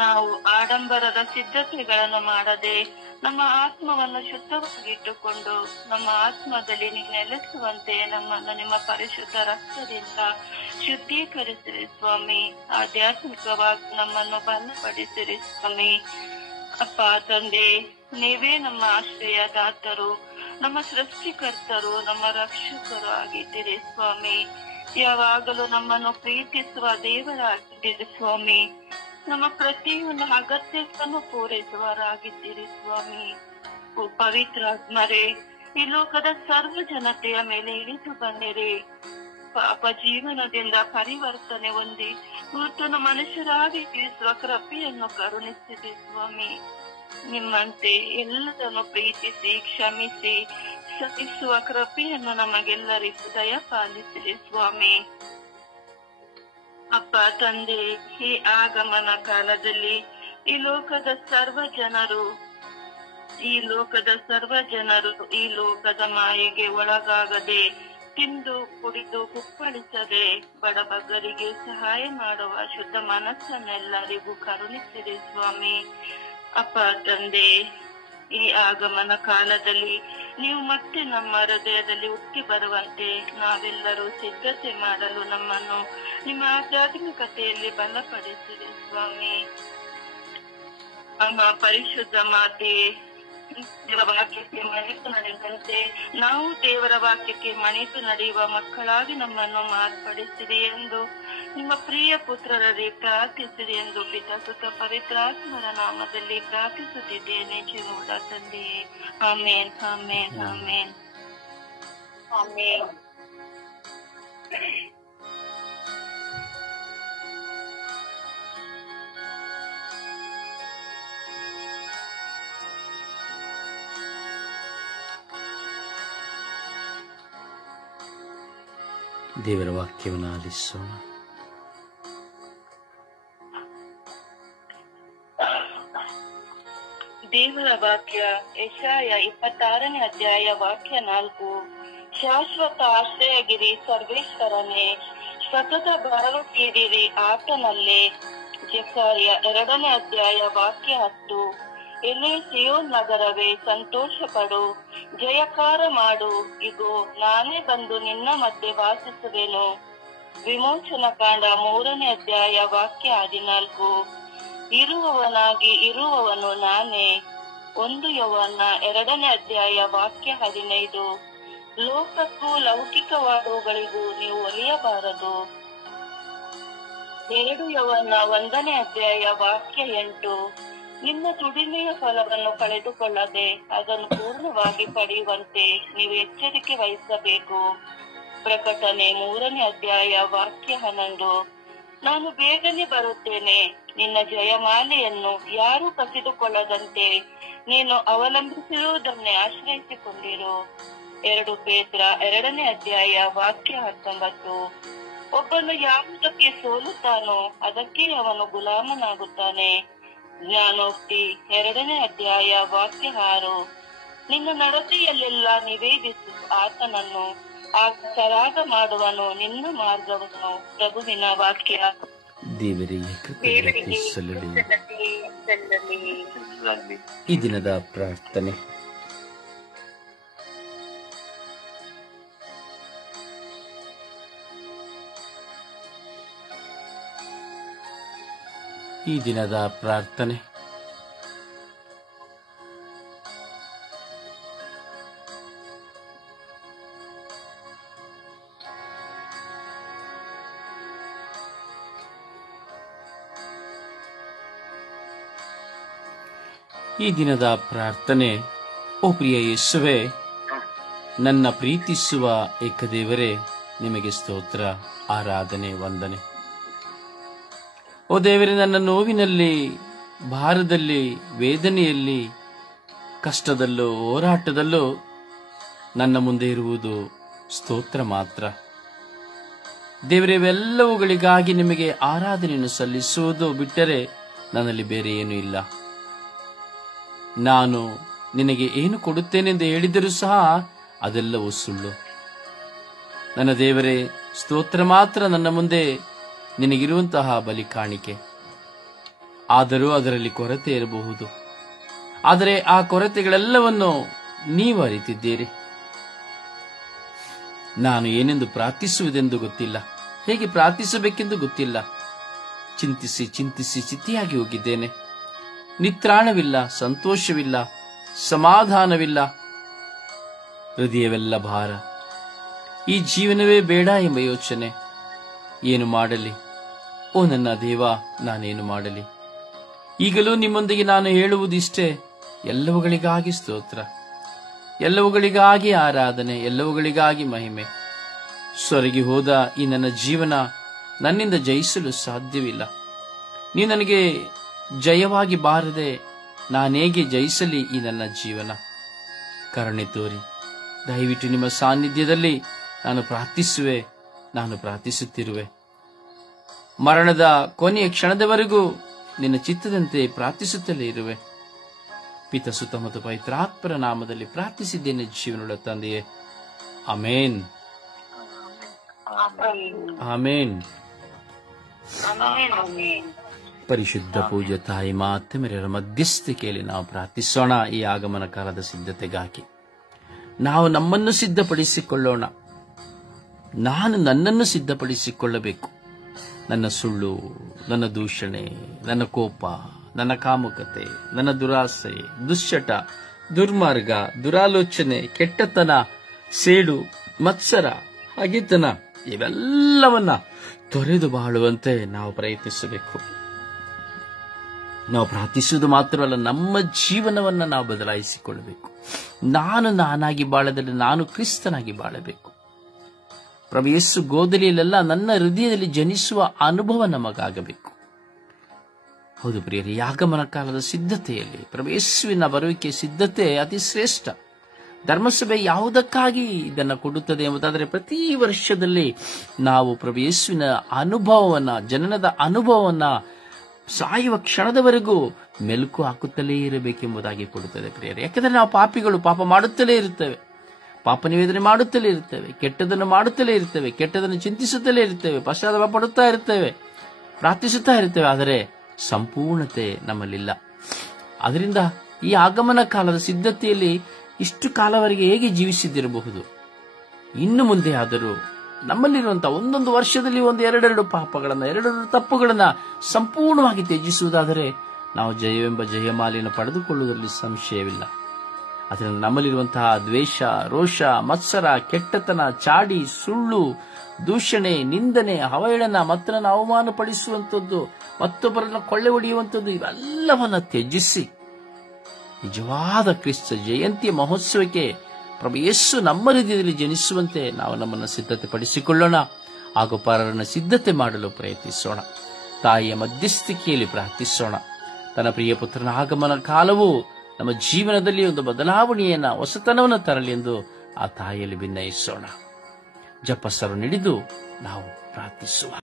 ನಾವು ಆಡಂಬರದ ಸಿದ್ಧತೆಗಳನ್ನು ಮಾಡದೆ ನಮ್ಮ ಆತ್ಮವನ್ನು ಶುದ್ಧವಾಗಿಟ್ಟುಕೊಂಡು ನಮ್ಮ ಆತ್ಮದಲ್ಲಿ ನೀವು ನೆಲೆಸುವಂತೆ ನಮ್ಮನ್ನು ನಿಮ್ಮ ಪರಿಶುದ್ಧ ರಕ್ತದಿಂದ ಶುದ್ಧೀಕರಿಸಿರಿ ಸ್ವಾಮಿ. ಆಧ್ಯಾತ್ಮಿಕವಾಗಿ ನಮ್ಮನ್ನು ಬಲಪಡಿಸಿರಿ ಸ್ವಾಮಿ. ಅಪ್ಪ ತಂದೆ, ನೀವೇ ನಮ್ಮ ಆಶ್ರಯದಾತರು, ನಮ್ಮ ಸೃಷ್ಟಿಕರ್ತರು, ನಮ್ಮ ರಕ್ಷಕರು ಆಗಿದ್ದೀರಿ ಸ್ವಾಮಿ. ಯಾವಾಗಲೂ ನಮ್ಮನ್ನು ಪ್ರೀತಿಸುವ ದೇವರಾಗಿದ್ದೀರಿ ಸ್ವಾಮಿ. ನಮ್ಮ ಪ್ರತಿಯೊಂದು ಅಗತ್ಯವನ್ನು ಪೂರೈಸುವರಾಗಿದ್ದೀರಿ ಸ್ವಾಮಿ. ಓ ಪವಿತ್ರಾತ್ಮರೇ, ಈ ಲೋಕದ ಸರ್ವ ಜನತೆಯ ಮೇಲೆ ಇಳಿದು ಬನ್ನಿರಿ. ಪಾಪ ಜೀವನದಿಂದ ಪರಿವರ್ತನೆ ಹೊಂದಿ ನೂತನ ಮನುಷ್ಯರಾಗಿ ಜೀವಿಸುವ ಕೃಪೆಯನ್ನು ಕರುಣಿಸಿದೆ ಸ್ವಾಮಿ. ನಿಮ್ಮಂತೆ ಎಲ್ಲರನ್ನು ಪ್ರೀತಿಸಿ ಕ್ಷಮಿಸಿ ಸಹಿಸುವ ಕೃಪೆಯನ್ನು ನಮಗೆಲ್ಲರಿಗೂ ದಯಪಾಲಿಸಿದೆ ಸ್ವಾಮಿ. ಅಪ್ಪ ತಂದೆ, ಈ ಆಗಮನ ಕಾಲದಲ್ಲಿ ಈ ಲೋಕದ ಸರ್ವ ಜನರು ಈ ಲೋಕದ ಮಾಯೆಗೆ ಒಳಗಾಗದೆ, ತಿಂದು ಕುಡಿದು ಕುಪ್ಪಳಿಸದೆ, ಬಡಬಗ್ಗರಿಗೆ ಸಹಾಯ ಮಾಡುವ ಶುದ್ಧ ಮನಸ್ಸನ್ನೆಲ್ಲರಿಗೂ ಕರುಣಿಸಿದೆ ಸ್ವಾಮಿ. ಅಪ್ಪ ತಂದೆ, ಈ ಆಗಮನ ಕಾಲದಲ್ಲಿ ನೀವು ಮತ್ತೆ ನಮ್ಮ ಹೃದಯದಲ್ಲಿ ಉಕ್ಕಿ ಬರುವಂತೆ ನಾವೆಲ್ಲರೂ ಸಿದ್ಧತೆ ಮಾಡಲು ನಮ್ಮನ್ನು ನಿಮ್ಮ ಆಧ್ಯಾತ್ಮಿಕತೆಯಲ್ಲಿ ಬಲಪಡಿಸಿದೆ ಸ್ವಾಮಿ. ಅಮ್ಮ ಪರಿಶುದ್ಧ ಮಾತೆ, ದೇವರ ವಾಕ್ಯಕ್ಕೆ ಮಣಿತು ನಡೆದಂತೆ ನಾವು ದೇವರ ವಾಕ್ಯಕ್ಕೆ ಮಣಿತು ನಡೆಯುವ ಮಕ್ಕಳಾಗಿ ನಮ್ಮನ್ನು ಮಾರ್ಪಡಿಸಿರಿ ಎಂದು ನಿಮ್ಮ ಪ್ರಿಯ ಪುತ್ರರಲ್ಲಿ ಪ್ರಾರ್ಥಿಸಿರಿ ಎಂದು ಪಿತಾ ಸುತ ಪವಿತ್ರಾತ್ಮರ ನಾಮದಲ್ಲಿ ಪ್ರಾರ್ಥಿಸುತ್ತಿದ್ದೇನೆ ಜೀವೋಡ ತಂದೆಯೇ. ಆಮೇನ್, ಆಮೇನ್, ಆಮೇನ್, ಆಮೆನ್. ದೇವರ ವಾಕ್ಯವನ್ನು ಆಲಿಸೋಣ. ದೇವರ ವಾಕ್ಯ ಯೆಶಾಯ 26ನೇ ಅಧ್ಯಾಯ ವಾಕ್ಯ 4. ಶಾಶ್ವತ ಆಶ್ರಯಗಿರಿ ಸರ್ವೇಶ್ವರನೇ, ಸತತ ಭರವಸೆಯಿಡಿರಿ ಆತನಲ್ಲೇ. ಜೆಕರ್ಯ 2ನೇ ಅಧ್ಯಾಯ ವಾಕ್ಯ 10. ಎಲೆ ಸಿಯೋನ್ ನಗರವೇ, ಸಂತೋಷ ಪಡು, ಜಯಕಾರ ಮಾಡು, ಇಗೋ ನಾನೇ ಬಂದು ನಿನ್ನ ಮಧ್ಯೆ ವಾಸಿಸುವೆನು. ವಿಮೋಚನ ಕಾಂಡ 3ನೇ ಅಧ್ಯಾಯ ವಾಕ್ಯ 14. ಇರುವವನಾಗಿ ಇರುವವನು ನಾನೇ. 1 ಯೋಹಾನ 2ನೇ ಅಧ್ಯಾಯ ವಾಕ್ಯ 15. ಲೋಕಕ್ಕೂ ಲೌಕಿಕವಾದವುಗಳಿಗೂ ನೀವು ಒಲಿಯಬಾರದು. 2 ಯೋಹಾನ 1ನೇ ಅಧ್ಯಾಯ ವಾಕ್ಯ 8. ನಿಮ್ಮ ದುಡಿಮೆಯ ಫಲವನ್ನು ಕಳೆದುಕೊಳ್ಳದೆ ಅದನ್ನು ಪೂರ್ಣವಾಗಿ ಪಡೆಯುವಂತೆ ನೀವು ಎಚ್ಚರಿಕೆ ವಹಿಸಬೇಕು. ಪ್ರಕಟಣೆ 3ನೇ ಅಧ್ಯಾಯ ವಾಕ್ಯ 11. ನಾನು ಬೇಗನೆ ಬರುತ್ತೇನೆ, ನಿನ್ನ ಜಯಮಾಲೆಯನ್ನು ಯಾರೂ ಕಸಿದುಕೊಳ್ಳದಂತೆ ನೀನು ಅವಲಂಬಿಸಿರುವುದನ್ನೇ ಆಶ್ರಯಿಸಿಕೊಂಡಿರು. 2 ಪೇತ್ರ 2ನೇ ಅಧ್ಯಾಯ ವಾಕ್ಯ 19. ಒಬ್ಬನು ಯಾವುದಕ್ಕೆ ಸೋಲುತ್ತಾನೋ ಅದಕ್ಕೆ ಅವನು ಗುಲಾಮನಾಗುತ್ತಾನೆ. ಜ್ಞಾನೋಕ್ತಿ 2ನೇ ಅಧ್ಯಾಯ ವಾಕ್ಯ 6. ನಿನ್ನ ನಡತೆಯಲ್ಲೆಲ್ಲ ನಿವೇದಿಸು ಆತನನ್ನು, ಆಗ ಸರಾಗ ಮಾಡುವನು ನಿನ್ನ ಮಾರ್ಗವನ್ನು. ಪ್ರಭುವಿನ ವಾಕ್ಯ. ದೇವರಿಗೆ ಕೃತಜ್ಞತೆ ಸಲ್ಲಲಿ. ಈ ದಿನದ ಪ್ರಾರ್ಥನೆ. ಈ ದಿನದ ಪ್ರಾರ್ಥನೆ. ಈ ದಿನದ ಪ್ರಾರ್ಥನೆ. ಓ ಪ್ರಿಯ ಯೇಸುವೆ, ನನ್ನ ಪ್ರೀತಿಸುವ ಏಕದೇವರೇ, ನಿಮಗೆ ಸ್ತೋತ್ರ, ಆರಾಧನೆ, ವಂದನೆ. ಓ ದೇವರೇ, ನನ್ನ ನೋವಿನಲ್ಲಿ, ಭಾರದಲ್ಲಿ, ವೇದನೆಯಲ್ಲಿ, ಕಷ್ಟದಲ್ಲೂ ಹೋರಾಟದಲ್ಲೂ ನನ್ನ ಮುಂದೆ ಇರುವುದು ಸ್ತೋತ್ರ ಮಾತ್ರ. ದೇವರೇ, ಇವೆಲ್ಲವುಗಳಿಗಾಗಿ ನಿಮಗೆ ಆರಾಧನೆಯನ್ನು ಸಲ್ಲಿಸುವುದು ಬಿಟ್ಟರೆ ನನ್ನಲ್ಲಿ ಬೇರೆ ಏನೂ ಇಲ್ಲ. ನಾನು ನಿನಗೆ ಏನು ಕೊಡುತ್ತೇನೆಂದು ಹೇಳಿದರೂ ಸಹ ಅದೆಲ್ಲವೂ ಸುಳ್ಳು. ನನ್ನ ದೇವರೇ, ಸ್ತೋತ್ರ ಮಾತ್ರ ನನ್ನ ಮುಂದೆ ನಿನಗಿರುವಂತಹ ಬಲಿ ಕಾಣಿಕೆ. ಆದರೂ ಅದರಲ್ಲಿ ಕೊರತೆ ಇರಬಹುದು. ಆದರೆ ಆ ಕೊರತೆಗಳೆಲ್ಲವನ್ನು ನೀವು ಅರಿತಿದ್ದೀರಿ. ನಾನು ಏನೆಂದು ಪ್ರಾರ್ಥಿಸುವುದೆಂದು ಗೊತ್ತಿಲ್ಲ, ಹೇಗೆ ಪ್ರಾರ್ಥಿಸಬೇಕೆಂದು ಗೊತ್ತಿಲ್ಲ. ಚಿಂತಿಸಿ ಚಿಂತಿಸಿ ಚಿತ್ತಿಯಾಗಿ ಹೋಗಿದ್ದೇನೆ. ನಿತ್ರಾಣವಿಲ್ಲ, ಸಂತೋಷವಿಲ್ಲ, ಸಮಾಧಾನವಿಲ್ಲ, ಹೃದಯವೆಲ್ಲ ಭಾರ. ಈ ಜೀವನವೇ ಬೇಡ ಎಂಬ ಯೋಚನೆ. ಏನು ಮಾಡಲಿ? ಓ ನನ್ನ ದೇವ, ನಾನೇನು ಮಾಡಲಿ? ಈಗಲೂ ನಿಮ್ಮೊಂದಿಗೆ ನಾನು ಹೇಳುವುದಿಷ್ಟೇ, ಎಲ್ಲವುಗಳಿಗಾಗಿ ಸ್ತೋತ್ರ, ಎಲ್ಲವುಗಳಿಗಾಗಿ ಆರಾಧನೆ, ಎಲ್ಲವುಗಳಿಗಾಗಿ ಮಹಿಮೆ. ಸೊರಗಿ ಹೋದ ಈ ನನ್ನ ಜೀವನ ನನ್ನಿಂದ ಜಯಿಸಲು ಸಾಧ್ಯವಿಲ್ಲ. ನೀವು ನನಗೆ ಜಯವಾಗಿ ಬಾರದೆ ನಾನೇಗೆ ಜಯಿಸಲಿ ಈ ನನ್ನ ಜೀವನ? ಕರುಣೆ ತೋರಿ ದಯವಿಟ್ಟು ನಿಮ್ಮ ಸಾನ್ನಿಧ್ಯದಲ್ಲಿ ನಾನು ಪ್ರಾರ್ಥಿಸುವೆ, ನಾನು ಪ್ರಾರ್ಥಿಸುತ್ತಿರುವೆ. ಮರಣದ ಕೊನೆಯ ಕ್ಷಣದವರೆಗೂ ನಿನ್ನ ಚಿತ್ತದಂತೆ ಪ್ರಾರ್ಥಿಸುತ್ತಲೇ ಇರುವೆ. ಪಿತ ಸುತ ಮತ್ತು ಪವಿತ್ರಾತ್ಮರ ನಾಮದಲ್ಲಿ ಪ್ರಾರ್ಥಿಸಿದ್ದೇನೆ ಜೀವನದ ತಂದೆಯೇ, ಆಮೇನ್, ಆಮೇನ್. ಪರಿಶುದ್ಧ ಪೂಜ್ಯ ತಾಯಿ ಮಾತೆ ಮೇರೆಯರ ಮಧ್ಯಸ್ಥಿಕೆಯಲ್ಲಿ ನಾವು ಪ್ರಾರ್ಥಿಸೋಣ. ಈ ಆಗಮನ ಕಾಲದ ಸಿದ್ಧತೆಗಾಗಿ ನಾವು ನಮ್ಮನ್ನು ಸಿದ್ಧಪಡಿಸಿಕೊಳ್ಳೋಣ. ನಾನು ನನ್ನನ್ನು ಸಿದ್ಧಪಡಿಸಿಕೊಳ್ಳಬೇಕು. ನನ್ನ ಸುಳ್ಳು, ನನ್ನ ದೂಷಣೆ, ನನ್ನ ಕೋಪ, ನನ್ನ ಕಾಮುಕತೆ, ನನ್ನ ದುರಾಸೆ, ದುಶ್ಚಟ, ದುರ್ಮಾರ್ಗ, ದುರಾಲೋಚನೆ, ಕೆಟ್ಟತನ, ಸೇಡು, ಮತ್ಸರ, ಹಗೆತನ ಇವೆಲ್ಲವನ್ನ ತೊರೆದು ಬಾಳುವಂತೆ ನಾವು ಪ್ರಯತ್ನಿಸಬೇಕು. ನಾವು ಪ್ರಾರ್ಥಿಸುವುದು ಮಾತ್ರವಲ್ಲ, ನಮ್ಮ ಜೀವನವನ್ನ ನಾವು ಬದಲಾಯಿಸಿಕೊಳ್ಳಬೇಕು. ನಾನಾಗಿ ಬಾಳದಲ್ಲಿ ನಾನು ಕ್ರಿಸ್ತನಾಗಿ ಬಾಳಬೇಕು. ಪ್ರಭು ಯೇಸು ಗೋದಲಿಯಲ್ಲೆಲ್ಲ ನನ್ನ ಹೃದಯದಲ್ಲಿ ಜನಿಸುವ ಅನುಭವ ನಮಗಾಗಬೇಕು. ಹೌದು ಪ್ರಿಯರೇ, ಈ ಆಗಮನ ಕಾಲದ ಸಿದ್ಧತೆಯಲ್ಲಿ ಪ್ರಭು ಯೇಸುವಿನ ಬರುವಿಕೆ ಸಿದ್ಧತೆ ಅತಿ ಶ್ರೇಷ್ಠ. ಧರ್ಮಸಭೆ ಯಾವುದಕ್ಕಾಗಿ ಇದನ್ನು ಕೊಡುತ್ತದೆ ಎಂಬುದಾದರೆ, ಪ್ರತಿ ವರ್ಷದಲ್ಲಿ ನಾವು ಪ್ರಭು ಯೇಸುವಿನ ಅನುಭವವನ್ನ, ಜನನದ ಅನುಭವವನ್ನ ಸಾಯುವ ಕ್ಷಣದವರೆಗೂ ಮೆಲುಕು ಹಾಕುತ್ತಲೇ ಇರಬೇಕೆಂಬುದಾಗಿ ಕೊಡುತ್ತದೆ ಪ್ರಿಯರೇ. ಯಾಕೆಂದರೆ ನಾವು ಪಾಪಿಗಳು, ಪಾಪ ಮಾಡುತ್ತಲೇ ಇರುತ್ತೇವೆ, ಪಾಪ ನಿವೇದನೆ ಮಾಡುತ್ತಲೇ ಇರ್ತೇವೆ, ಕೆಟ್ಟದನ್ನು ಮಾಡುತ್ತಲೇ ಇರ್ತೇವೆ, ಕೆಟ್ಟದನ್ನು ಚಿಂತಿಸುತ್ತಲೇ ಇರ್ತೇವೆ, ಪಶ್ಚಾತ್ತಾಪ ಪಡುತ್ತಾ ಇರ್ತೇವೆ, ಪ್ರಾರ್ಥಿಸುತ್ತಾ ಇರ್ತೇವೆ. ಆದರೆ ಸಂಪೂರ್ಣತೆ ನಮ್ಮಲ್ಲಿಲ್ಲ. ಅದರಿಂದ ಈ ಆಗಮನ ಕಾಲದ ಸಿದ್ಧತೆಯಲ್ಲಿ ಇಷ್ಟು ಕಾಲವರೆಗೆ ಹೇಗೆ ಜೀವಿಸಿದ್ದಿರಬಹುದು, ಇನ್ನು ಮುಂದೆ ಆದರೂ ನಮ್ಮಲ್ಲಿರುವಂತಹ ಒಂದೊಂದು ವರ್ಷದಲ್ಲಿ ಎರಡೆರಡು ಪಾಪಗಳನ್ನ, ಎರಡೆರಡು ತಪ್ಪುಗಳನ್ನ ಸಂಪೂರ್ಣವಾಗಿ ತ್ಯಜಿಸುವುದಾದರೆ ನಾವು ಜಯವೆಂಬ ಜಯಮಾಲೆಯನ್ನು ಪಡೆದುಕೊಳ್ಳುವುದರಲ್ಲಿ ಸಂಶಯವಿಲ್ಲ. ಅದರಿಂದ ನಮ್ಮಲ್ಲಿರುವಂತಹ ದ್ವೇಷ, ರೋಷ, ಮತ್ಸರ, ಕೆಟ್ಟತನ, ಚಾಡಿ, ಸುಳ್ಳು, ದೂಷಣೆ, ನಿಂದನೆ, ಅವಹೇಳನ, ಮತ್ತೊಬ್ಬರನ್ನು ಅವಮಾನಪಡಿಸುವಂಥದ್ದು, ಮತ್ತೊಬ್ಬರನ್ನು ಕೊಳ್ಳೆ ಹೊಡೆಯುವಂಥದ್ದು ಇವೆಲ್ಲವನ್ನ ತ್ಯಜಿಸಿ ನಿಜವಾದ ಕ್ರಿಸ್ತ ಜಯಂತಿಯ ಮಹೋತ್ಸವಕ್ಕೆ ಪ್ರಭು ಯೇಸು ನಮ್ಮ ಹೃದಯದಲ್ಲಿ ಜನಿಸುವಂತೆ ನಾವು ನಮ್ಮನ್ನು ಸಿದ್ಧತೆ ಪಡಿಸಿಕೊಳ್ಳೋಣ. ಹಾಗೂ ಪರರನ್ನು ಸಿದ್ಧತೆ ಮಾಡಲು ಪ್ರಯತ್ನಿಸೋಣ. ತಾಯಿಯ ಮಧ್ಯಸ್ಥಿಕೆಯಲ್ಲಿ ಪ್ರಾರ್ಥಿಸೋಣ. ತನ್ನ ಪ್ರಿಯ ಪುತ್ರನ ಆಗಮನ ಕಾಲವು ನಮ್ಮ ಜೀವನದಲ್ಲಿ ಒಂದು ಬದಲಾವಣೆಯನ್ನ, ಹೊಸತನವನ್ನು ತರಲಿ ಎಂದು ಆ ತಾಯಿಯಲ್ಲಿ ಭಿನ್ನಯಿಸೋಣ. ಜಪಸರು ಹಿಡಿದು ನಾವು ಪ್ರಾರ್ಥಿಸುವ.